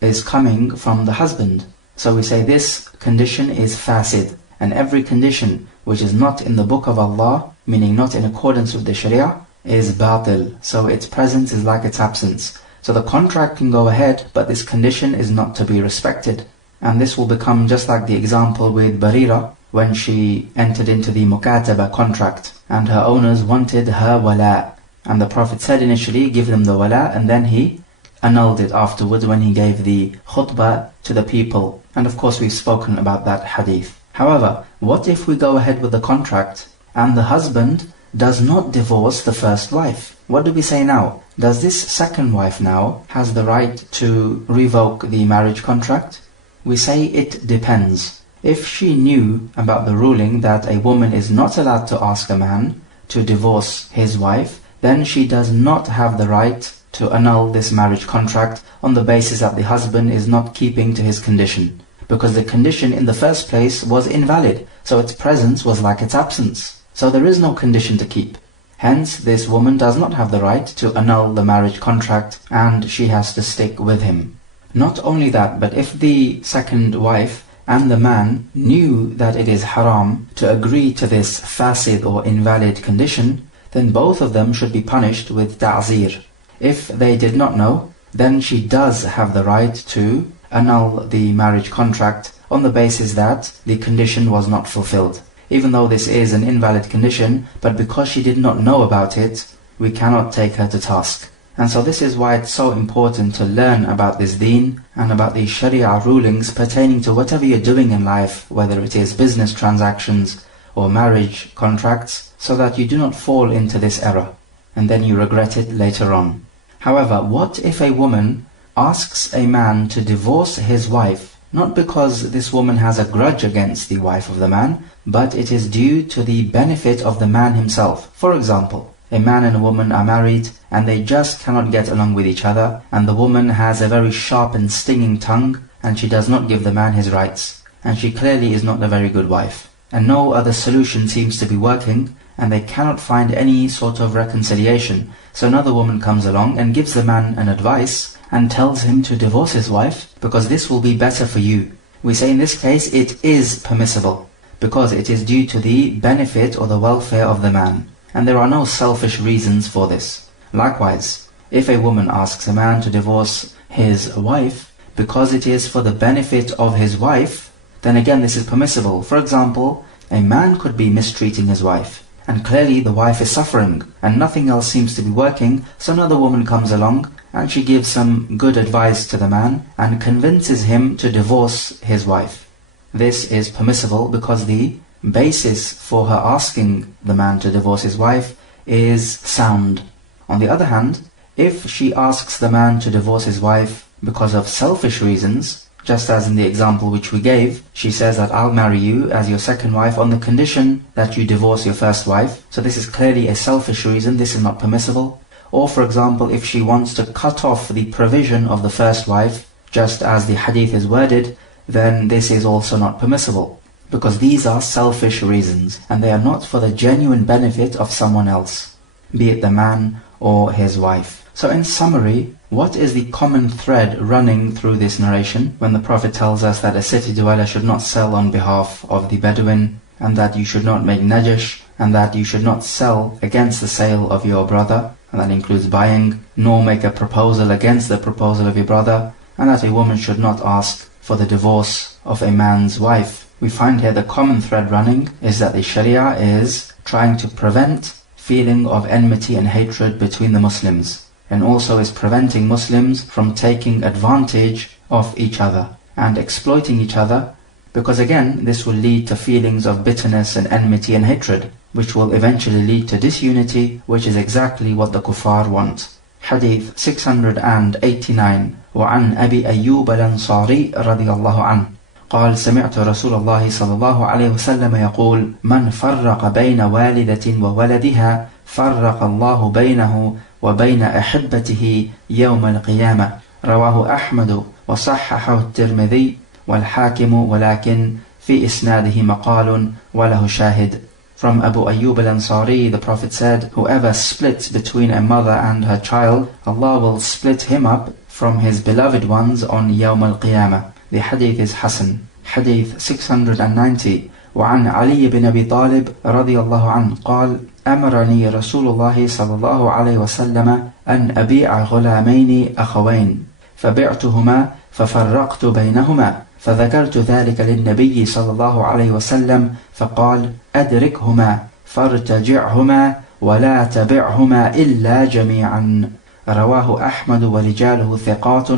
is coming from the husband. So we say this condition is fasid, and every condition which is not in the book of Allah, meaning not in accordance with the Sharia, is batil, so its presence is like its absence. So the contract can go ahead, but this condition is not to be respected. And this will become just like the example with Barira, when she entered into the mukataba contract, and her owners wanted her wala. And the Prophet said initially, give them the wala, and then he annulled it afterwards when he gave the khutbah to the people. And of course we've spoken about that hadith. However, what if we go ahead with the contract, and the husband does not divorce the first wife? What do we say now? Does this second wife now has the right to revoke the marriage contract? We say it depends. if she knew about the ruling that a woman is not allowed to ask a man to divorce his wife, then she does not have the right to annul this marriage contract on the basis that the husband is not keeping to his condition, because the condition in the first place was invalid, so its presence was like its absence. So there is no condition to keep. Hence, this woman does not have the right to annul the marriage contract, and she has to stick with him. Not only that, but if the second wife and the man knew that it is haram to agree to this fasid or invalid condition, then both of them should be punished with ta'zir. If they did not know, then she does have the right to annul the marriage contract on the basis that the condition was not fulfilled. Even though this is an invalid condition, but because she did not know about it, we cannot take her to task. And so this is why it's so important to learn about this deen and about the sharia rulings pertaining to whatever you're doing in life, whether it is business transactions or marriage contracts, so that you do not fall into this error and then you regret it later on. However, what if a woman asks a man to divorce his wife, not because this woman has a grudge against the wife of the man, but it is due to the benefit of the man himself? For example, a man and a woman are married and they just cannot get along with each other, and the woman has a very sharp and stinging tongue, and she does not give the man his rights, and she clearly is not a very good wife, and no other solution seems to be working, and they cannot find any sort of reconciliation. So another woman comes along and gives the man an advice and tells him to divorce his wife because this will be better for you. We say in this case it is permissible because it is due to the benefit or the welfare of the man, and there are no selfish reasons for this. Likewise, if a woman asks a man to divorce his wife because it is for the benefit of his wife, then again this is permissible. For example, a man could be mistreating his wife, and clearly the wife is suffering and nothing else seems to be working, so another woman comes along and she gives some good advice to the man and convinces him to divorce his wife. This is permissible because the basis for her asking the man to divorce his wife is sound. On the other hand, if she asks the man to divorce his wife because of selfish reasons, just as in the example which we gave, she says that I'll marry you as your second wife on the condition that you divorce your first wife. So this is clearly a selfish reason, this is not permissible. Or for example, if she wants to cut off the provision of the first wife, just as the hadith is worded, then this is also not permissible, because these are selfish reasons and they are not for the genuine benefit of someone else, be it the man or his wife. So in summary, what is the common thread running through this narration when the Prophet tells us that a city dweller should not sell on behalf of the Bedouin, and that you should not make najash, and that you should not sell against the sale of your brother, and that includes buying, nor make a proposal against the proposal of your brother, and that a woman should not ask for the divorce of a man's wife? We find here the common thread running is that the Sharia is trying to prevent feeling of enmity and hatred between the Muslims, and also is preventing Muslims from taking advantage of each other and exploiting each other, because again this will lead to feelings of bitterness and enmity and hatred, which will eventually lead to disunity, which is exactly what the kuffar want. Hadith 689. وعن أبي أيوب الأنصاري رضي الله عنه قال سمعت رسول الله صلى الله عليه وسلم يقول من فرق بين والدة وولدها فرق الله بينه وبين أحبته يوم القيامة. رواه أحمد وصححه الترمذي والحاكم ولكن في إسناده مقال وله شاهد. From Abu Ayyub al-Ansari, the Prophet said, whoever splits between a mother and her child, Allah will split him up from his beloved ones on Yawm al-Qiyamah. The hadith is Hasan. Hadith 690. وعن علي بن أبي طالب رضي الله عنه قال أمرني رسول الله صلى الله عليه وسلم أن أبيع غلامين أخوين فبعتهما ففرقت بينهما فذكرت ذلك للنبي صلى الله عليه وسلم فقال أدركهما فارتجعهما ولا تبعهما إلا جميعا. رواه أحمد ورجاله ثقات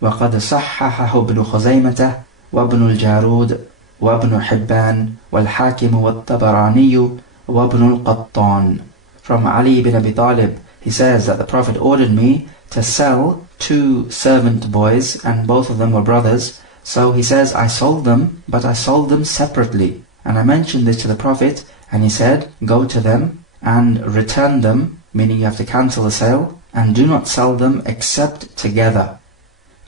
وقد صححه ابن خزيمة وابن الجارود وابن حبان والحاكم والطبراني وابن القطان. From Ali ibn Abi Talib, he says that the Prophet ordered me to sell 2 servant boys, and both of them were brothers. So he says, I sold them, but I sold them separately. And I mentioned this to the Prophet, and he said, go to them and return them, meaning you have to cancel the sale, and do not sell them except together.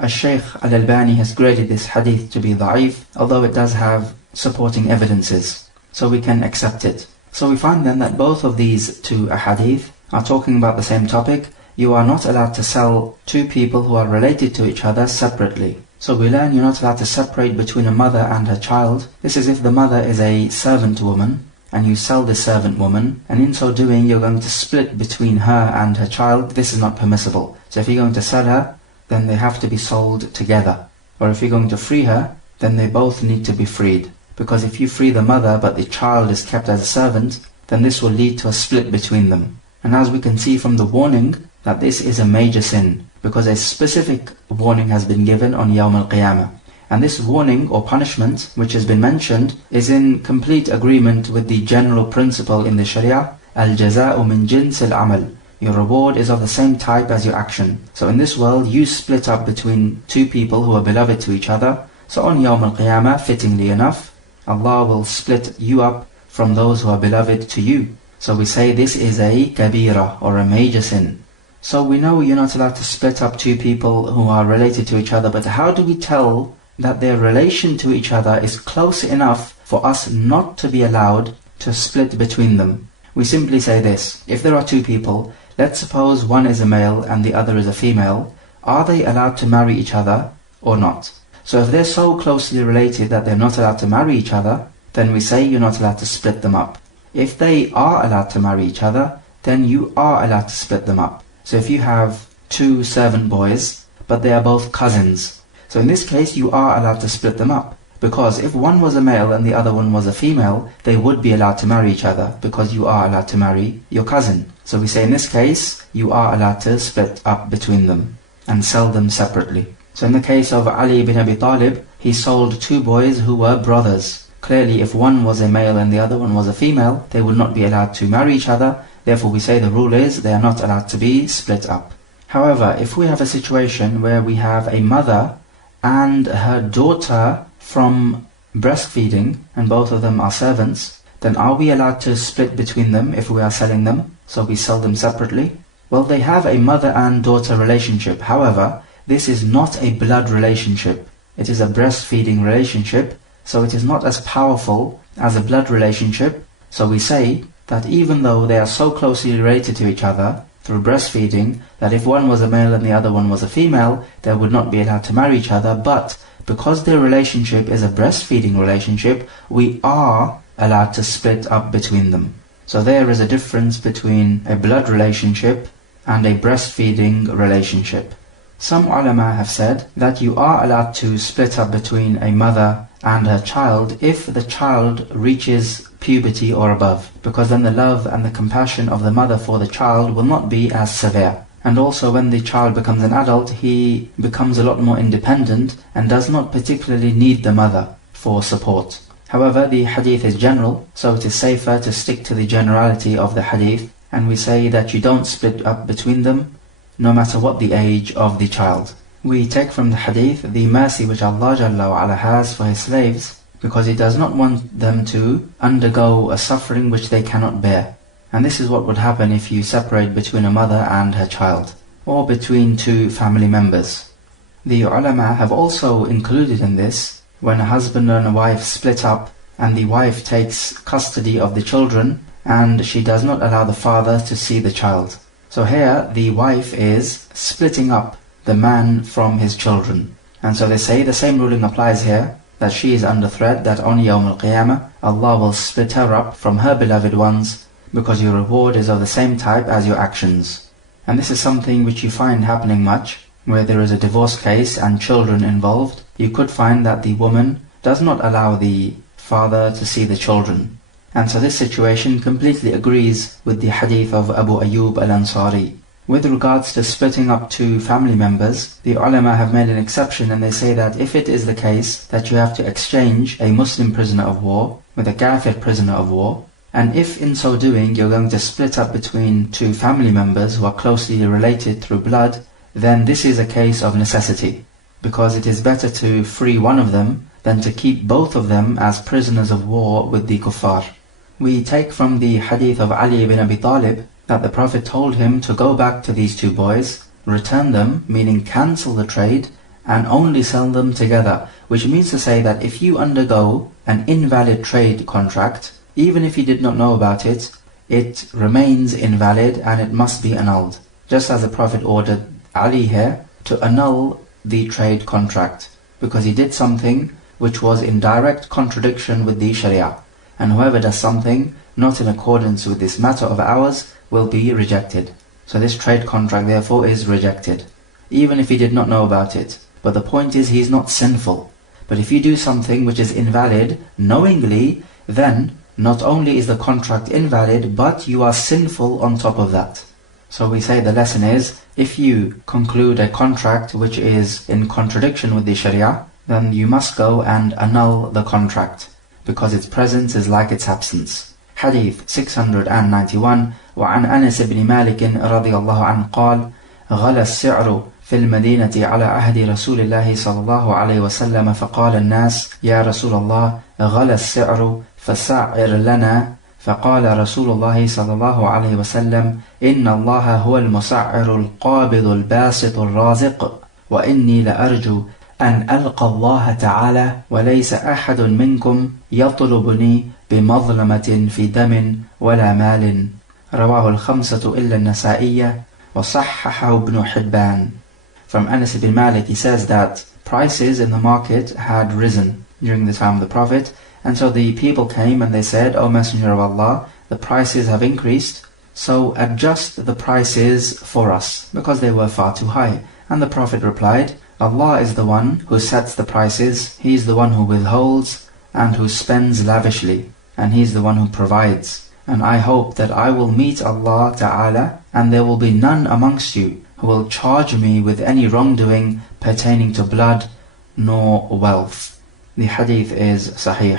Shaykh Al-Albani has graded this hadith to be da'if, although it does have supporting evidences, so we can accept it. So we find then that both of these two hadith are talking about the same topic. You are not allowed to sell two people who are related to each other separately. So we learn you're not allowed to separate between a mother and her child. This is if the mother is a servant woman, and you sell the servant woman, and in so doing you're going to split between her and her child. This is not permissible. So if you're going to sell her, then they have to be sold together. Or if you're going to free her, then they both need to be freed. Because if you free the mother but the child is kept as a servant, then this will lead to a split between them. And as we can see from the warning, that this is a major sin, because a specific warning has been given on Yawm al-Qiyamah. And this warning or punishment which has been mentioned is in complete agreement with the general principle in the Sharia, al-jaza'u min jins al-amal. Your reward is of the same type as your action. So in this world you split up between two people who are beloved to each other. So on Yawm al-Qiyamah, fittingly enough, Allah will split you up from those who are beloved to you. So we say this is a kabira, or a major sin. So we know you're not allowed to split up two people who are related to each other, but how do we tell that their relation to each other is close enough for us not to be allowed to split between them? We simply say this: if there are two people, let's suppose one is a male and the other is a female, are they allowed to marry each other or not? So if they're so closely related that they're not allowed to marry each other, then we say you're not allowed to split them up. If they are allowed to marry each other, then you are allowed to split them up. So if you have two servant boys, but they are both cousins, so in this case you are allowed to split them up. Because if one was a male and the other one was a female, they would be allowed to marry each other, because you are allowed to marry your cousin. So we say in this case, you are allowed to split up between them and sell them separately. So in the case of Ali ibn Abi Talib, he sold two boys who were brothers. Clearly if one was a male and the other one was a female, they would not be allowed to marry each other. Therefore we say the rule is they are not allowed to be split up. However, if we have a situation where we have a mother and her daughter from breastfeeding, and both of them are servants, then are we allowed to split between them if we are selling them? So we sell them separately? Well, they have a mother and daughter relationship. However, this is not a blood relationship. It is a breastfeeding relationship, so it is not as powerful as a blood relationship. So we say that even though they are so closely related to each other through breastfeeding, that if one was a male and the other one was a female, they would not be allowed to marry each other. But because their relationship is a breastfeeding relationship, we are allowed to split up between them. So there is a difference between a blood relationship and a breastfeeding relationship. Some ulama have said that you are allowed to split up between a mother and her child if the child reaches puberty or above, because then the love and the compassion of the mother for the child will not be as severe. And also when the child becomes an adult, he becomes a lot more independent and does not particularly need the mother for support. However, the hadith is general, so it is safer to stick to the generality of the hadith, and we say that you don't split up between them, no matter what the age of the child. We take from the hadith the mercy which Allah Jalla wa Ala has for His slaves, because He does not want them to undergo a suffering which they cannot bear. And this is what would happen if you separate between a mother and her child, or between two family members. The ulama have also included in this when a husband and a wife split up and the wife takes custody of the children and she does not allow the father to see the child. So here the wife is splitting up the man from his children. And so they say the same ruling applies here, that she is under threat, that on Yawm al-Qiyamah Allah will split her up from her beloved ones, because your reward is of the same type as your actions. And this is something which you find happening much, where there is a divorce case and children involved. You could find that the woman does not allow the father to see the children. And so this situation completely agrees with the hadith of Abu Ayyub al-Ansari. With regards to splitting up two family members, the ulama have made an exception, and they say that if it is the case that you have to exchange a Muslim prisoner of war with a Kafir prisoner of war, and if in so doing you're going to split up between two family members who are closely related through blood, then this is a case of necessity. because it is better to free one of them than to keep both of them as prisoners of war with the kuffar. We take from the hadith of Ali ibn Abi Talib that the Prophet told him to go back to these two boys, return them, meaning cancel the trade, and only sell them together, which means to say that if you undergo an invalid trade contract, even if you did not know about it, it remains invalid and it must be annulled. Just as the Prophet ordered Ali here to annul the trade contract, because he did something which was in direct contradiction with the Sharia. And whoever does something not in accordance with this matter of ours will be rejected. So this trade contract therefore is rejected, even if he did not know about it. But the point is, he is not sinful. But if you do something which is invalid knowingly, then not only is the contract invalid, but you are sinful on top of that. So we say the lesson is, if you conclude a contract which is in contradiction with the Sharia, then you must go and annul the contract, because its presence is like its absence. Hadith 691. وعن أنس بن مالك رضي الله عنه قال: غلى السعر في المدينة على عهد رسول الله صلى الله عليه وسلم فقال الناس: يا رسول الله غلى السعر فسعر لنا. فقال رسول الله صلى الله عليه وسلم: إن الله هو المسعر القابض الباسط الرازق، وإني لأرجو أن ألقى الله تعالى وليس أحد منكم يطلبني بمظلمة في دم ولا مال. رواه الخمسة إلا النسائية وصححه ابن حبان. From Anas ibn Malik, he says that prices in the market had risen during the time of the Prophet, and so the people came and they said, O Messenger of Allah, the prices have increased, so adjust the prices for us, because they were far too high. And the Prophet replied, Allah is the one who sets the prices, He is the one who withholds and who spends lavishly, and He is the one who provides. And I hope that I will meet Allah Ta'ala, and there will be none amongst you who will charge me with any wrongdoing pertaining to blood nor wealth. The hadith is sahih.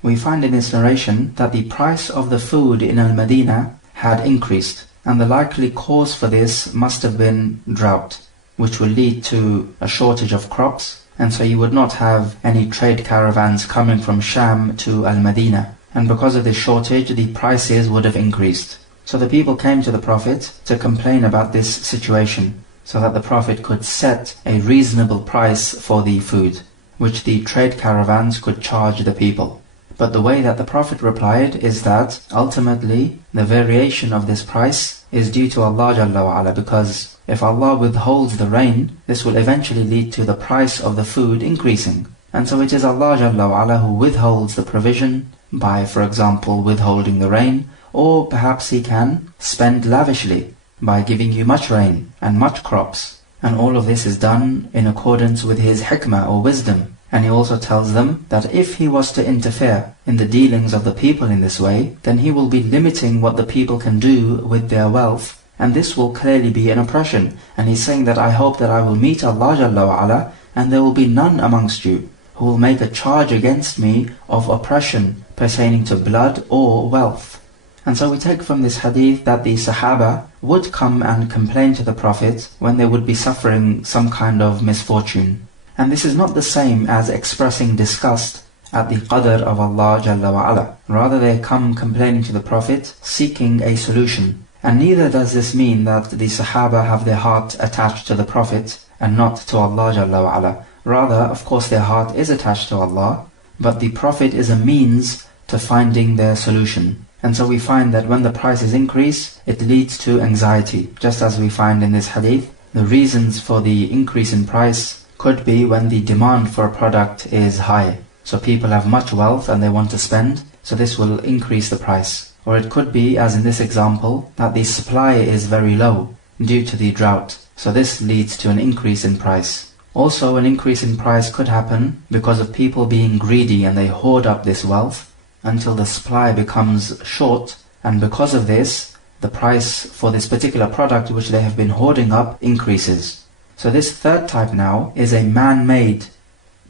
We find in this narration that the price of the food in Al-Madinah had increased, and the likely cause for this must have been drought, which will lead to a shortage of crops, and so you would not have any trade caravans coming from Sham to Al-Madinah. And because of this shortage, the prices would have increased. So the people came to the Prophet to complain about this situation, so that the Prophet could set a reasonable price for the food, which the trade caravans could charge the people. But the way that the Prophet replied is that ultimately the variation of this price is due to Allah Jalla wa Ala, because if Allah withholds the rain, this will eventually lead to the price of the food increasing. And so it is Allah Jalla wa Ala who withholds the provision by, for example, withholding the rain, or perhaps He can spend lavishly by giving you much rain and much crops. And all of this is done in accordance with His hikmah or wisdom. And He also tells them that if He was to interfere in the dealings of the people in this way, then He will be limiting what the people can do with their wealth, and this will clearly be an oppression. And He's saying that I hope that I will meet Allah Jalla wa Ala, and there will be none amongst you who will make a charge against me of oppression pertaining to blood or wealth. And so we take from this hadith that the Sahaba would come and complain to the Prophet when they would be suffering some kind of misfortune. And this is not the same as expressing disgust at the qadr of Allah Jalla wa Ala. Rather, they come complaining to the Prophet, seeking a solution. And neither does this mean that the Sahaba have their heart attached to the Prophet and not to Allah Jalla wa Ala. Rather, of course, their heart is attached to Allah, but the Prophet is a means to finding their solution. And so we find that when the prices increase, it leads to anxiety. Just as we find in this hadith, the reasons for the increase in price could be when the demand for a product is high. So people have much wealth and they want to spend, so this will increase the price. Or it could be, as in this example, that the supply is very low due to the drought. So this leads to an increase in price. Also, an increase in price could happen because of people being greedy and they hoard up this wealth until the supply becomes short, and because of this, the price for this particular product which they have been hoarding up increases. So this third type now is a man-made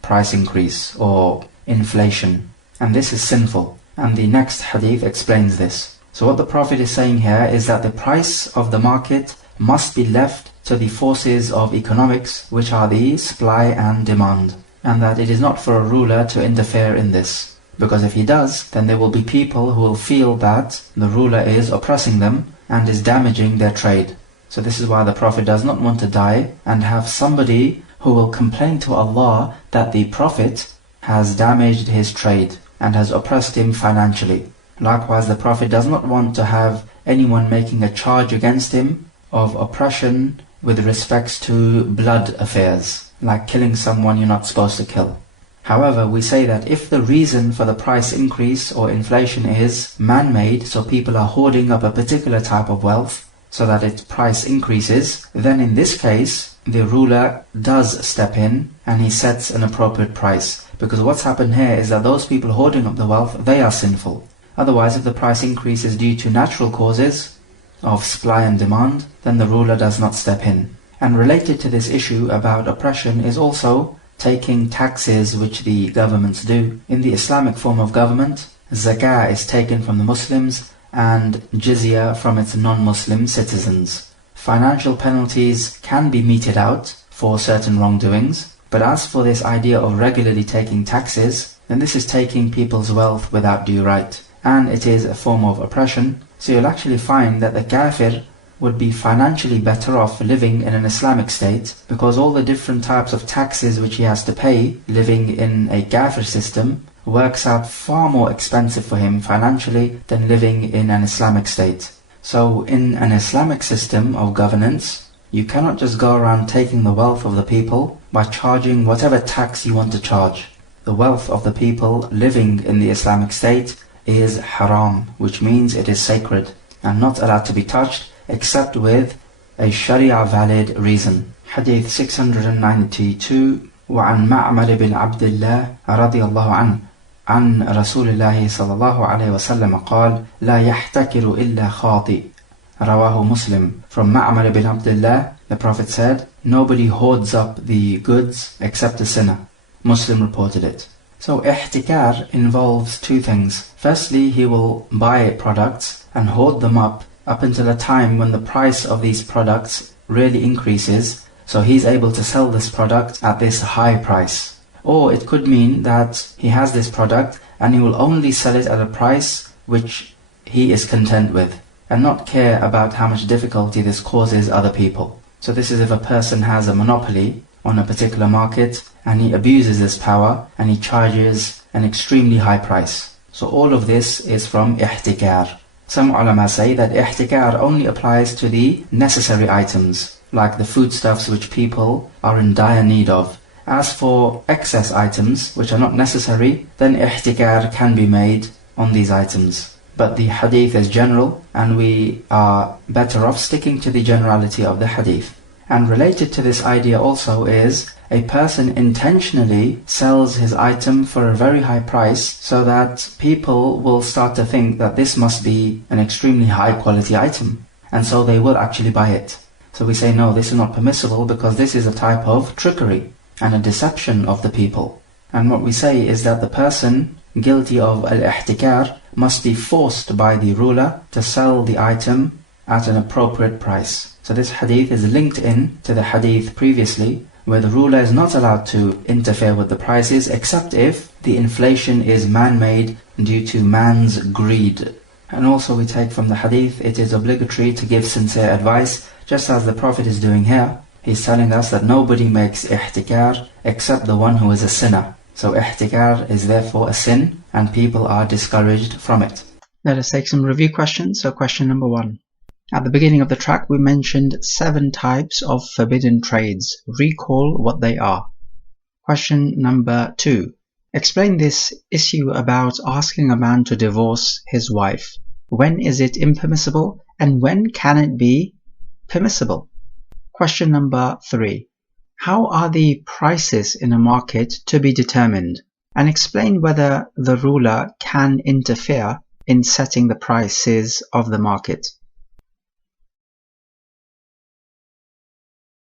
price increase or inflation, and this is sinful. And the next hadith explains this. So what the Prophet is saying here is that the price of the market must be left to the forces of economics, which are the supply and demand, and that it is not for a ruler to interfere in this. Because if he does, then there will be people who will feel that the ruler is oppressing them and is damaging their trade. So this is why the Prophet does not want to die and have somebody who will complain to Allah that the Prophet has damaged his trade and has oppressed him financially. Likewise, the Prophet does not want to have anyone making a charge against him of oppression with respects to blood affairs, like killing someone you're not supposed to kill. However, we say that if the reason for the price increase or inflation is man-made, so people are hoarding up a particular type of wealth so that its price increases, then in this case, the ruler does step in and he sets an appropriate price. Because what's happened here is that those people hoarding up the wealth, they are sinful. Otherwise, if the price increase is due to natural causes of supply and demand, then the ruler does not step in. And related to this issue about oppression is also taking taxes which the governments do. In the Islamic form of government, zakah is taken from the Muslims and jizya from its non-Muslim citizens. Financial penalties can be meted out for certain wrongdoings, but as for this idea of regularly taking taxes, then this is taking people's wealth without due right, and it is a form of oppression. So you'll actually find that the kafir would be financially better off living in an Islamic state, because all the different types of taxes which he has to pay living in a kafir system works out far more expensive for him financially than living in an Islamic state. So in an Islamic system of governance, you cannot just go around taking the wealth of the people by charging whatever tax you want to charge. The wealth of the people living in the Islamic state is haram, which means it is sacred and not allowed to be touched except with a Sharia valid reason. Hadith 692. وعن معمر بن عبد الله رضي الله عنه عن رسول الله صلى الله عليه وسلم قال لا يحتكر إلا خاطئ. رواه Muslim. From Ma'mar ibn Abdullah, the Prophet said, nobody hoards up the goods except a sinner. Muslim reported it. So ihtikar involves two things. Firstly, he will buy products and hoard them up until a time when the price of these products really increases, so he's able to sell this product at this high price. Or it could mean that he has this product and he will only sell it at a price which he is content with, and not care about how much difficulty this causes other people. So this is if a person has a monopoly on a particular market and he abuses this power and he charges an extremely high price. So all of this is from ihtikar. Some ulama say that ihtikar only applies to the necessary items, like the foodstuffs which people are in dire need of. As for excess items which are not necessary, then ihtikar can be made on these items. But the hadith is general, and we are better off sticking to the generality of the hadith. And related to this idea also is a person intentionally sells his item for a very high price so that people will start to think that this must be an extremely high quality item, and so they will actually buy it. So we say no, this is not permissible because this is a type of trickery and a deception of the people. And what we say is that the person guilty of al-ihtikar must be forced by the ruler to sell the item at an appropriate price. So this hadith is linked in to the hadith previously, where the ruler is not allowed to interfere with the prices except if the inflation is man-made due to man's greed. And also we take from the hadith, it is obligatory to give sincere advice, just as the Prophet is doing here. He's telling us that nobody makes ihtikar except the one who is a sinner. So ihtikar is therefore a sin, and people are discouraged from it. Let us take some review questions. So question number 1. At the beginning of the track, we mentioned 7 types of forbidden trades. Recall what they are. Question number 2. Explain this issue about asking a man to divorce his wife. When is it impermissible, and when can it be permissible? Question number 3. How are the prices in a market to be determined? And explain whether the ruler can interfere in setting the prices of the market.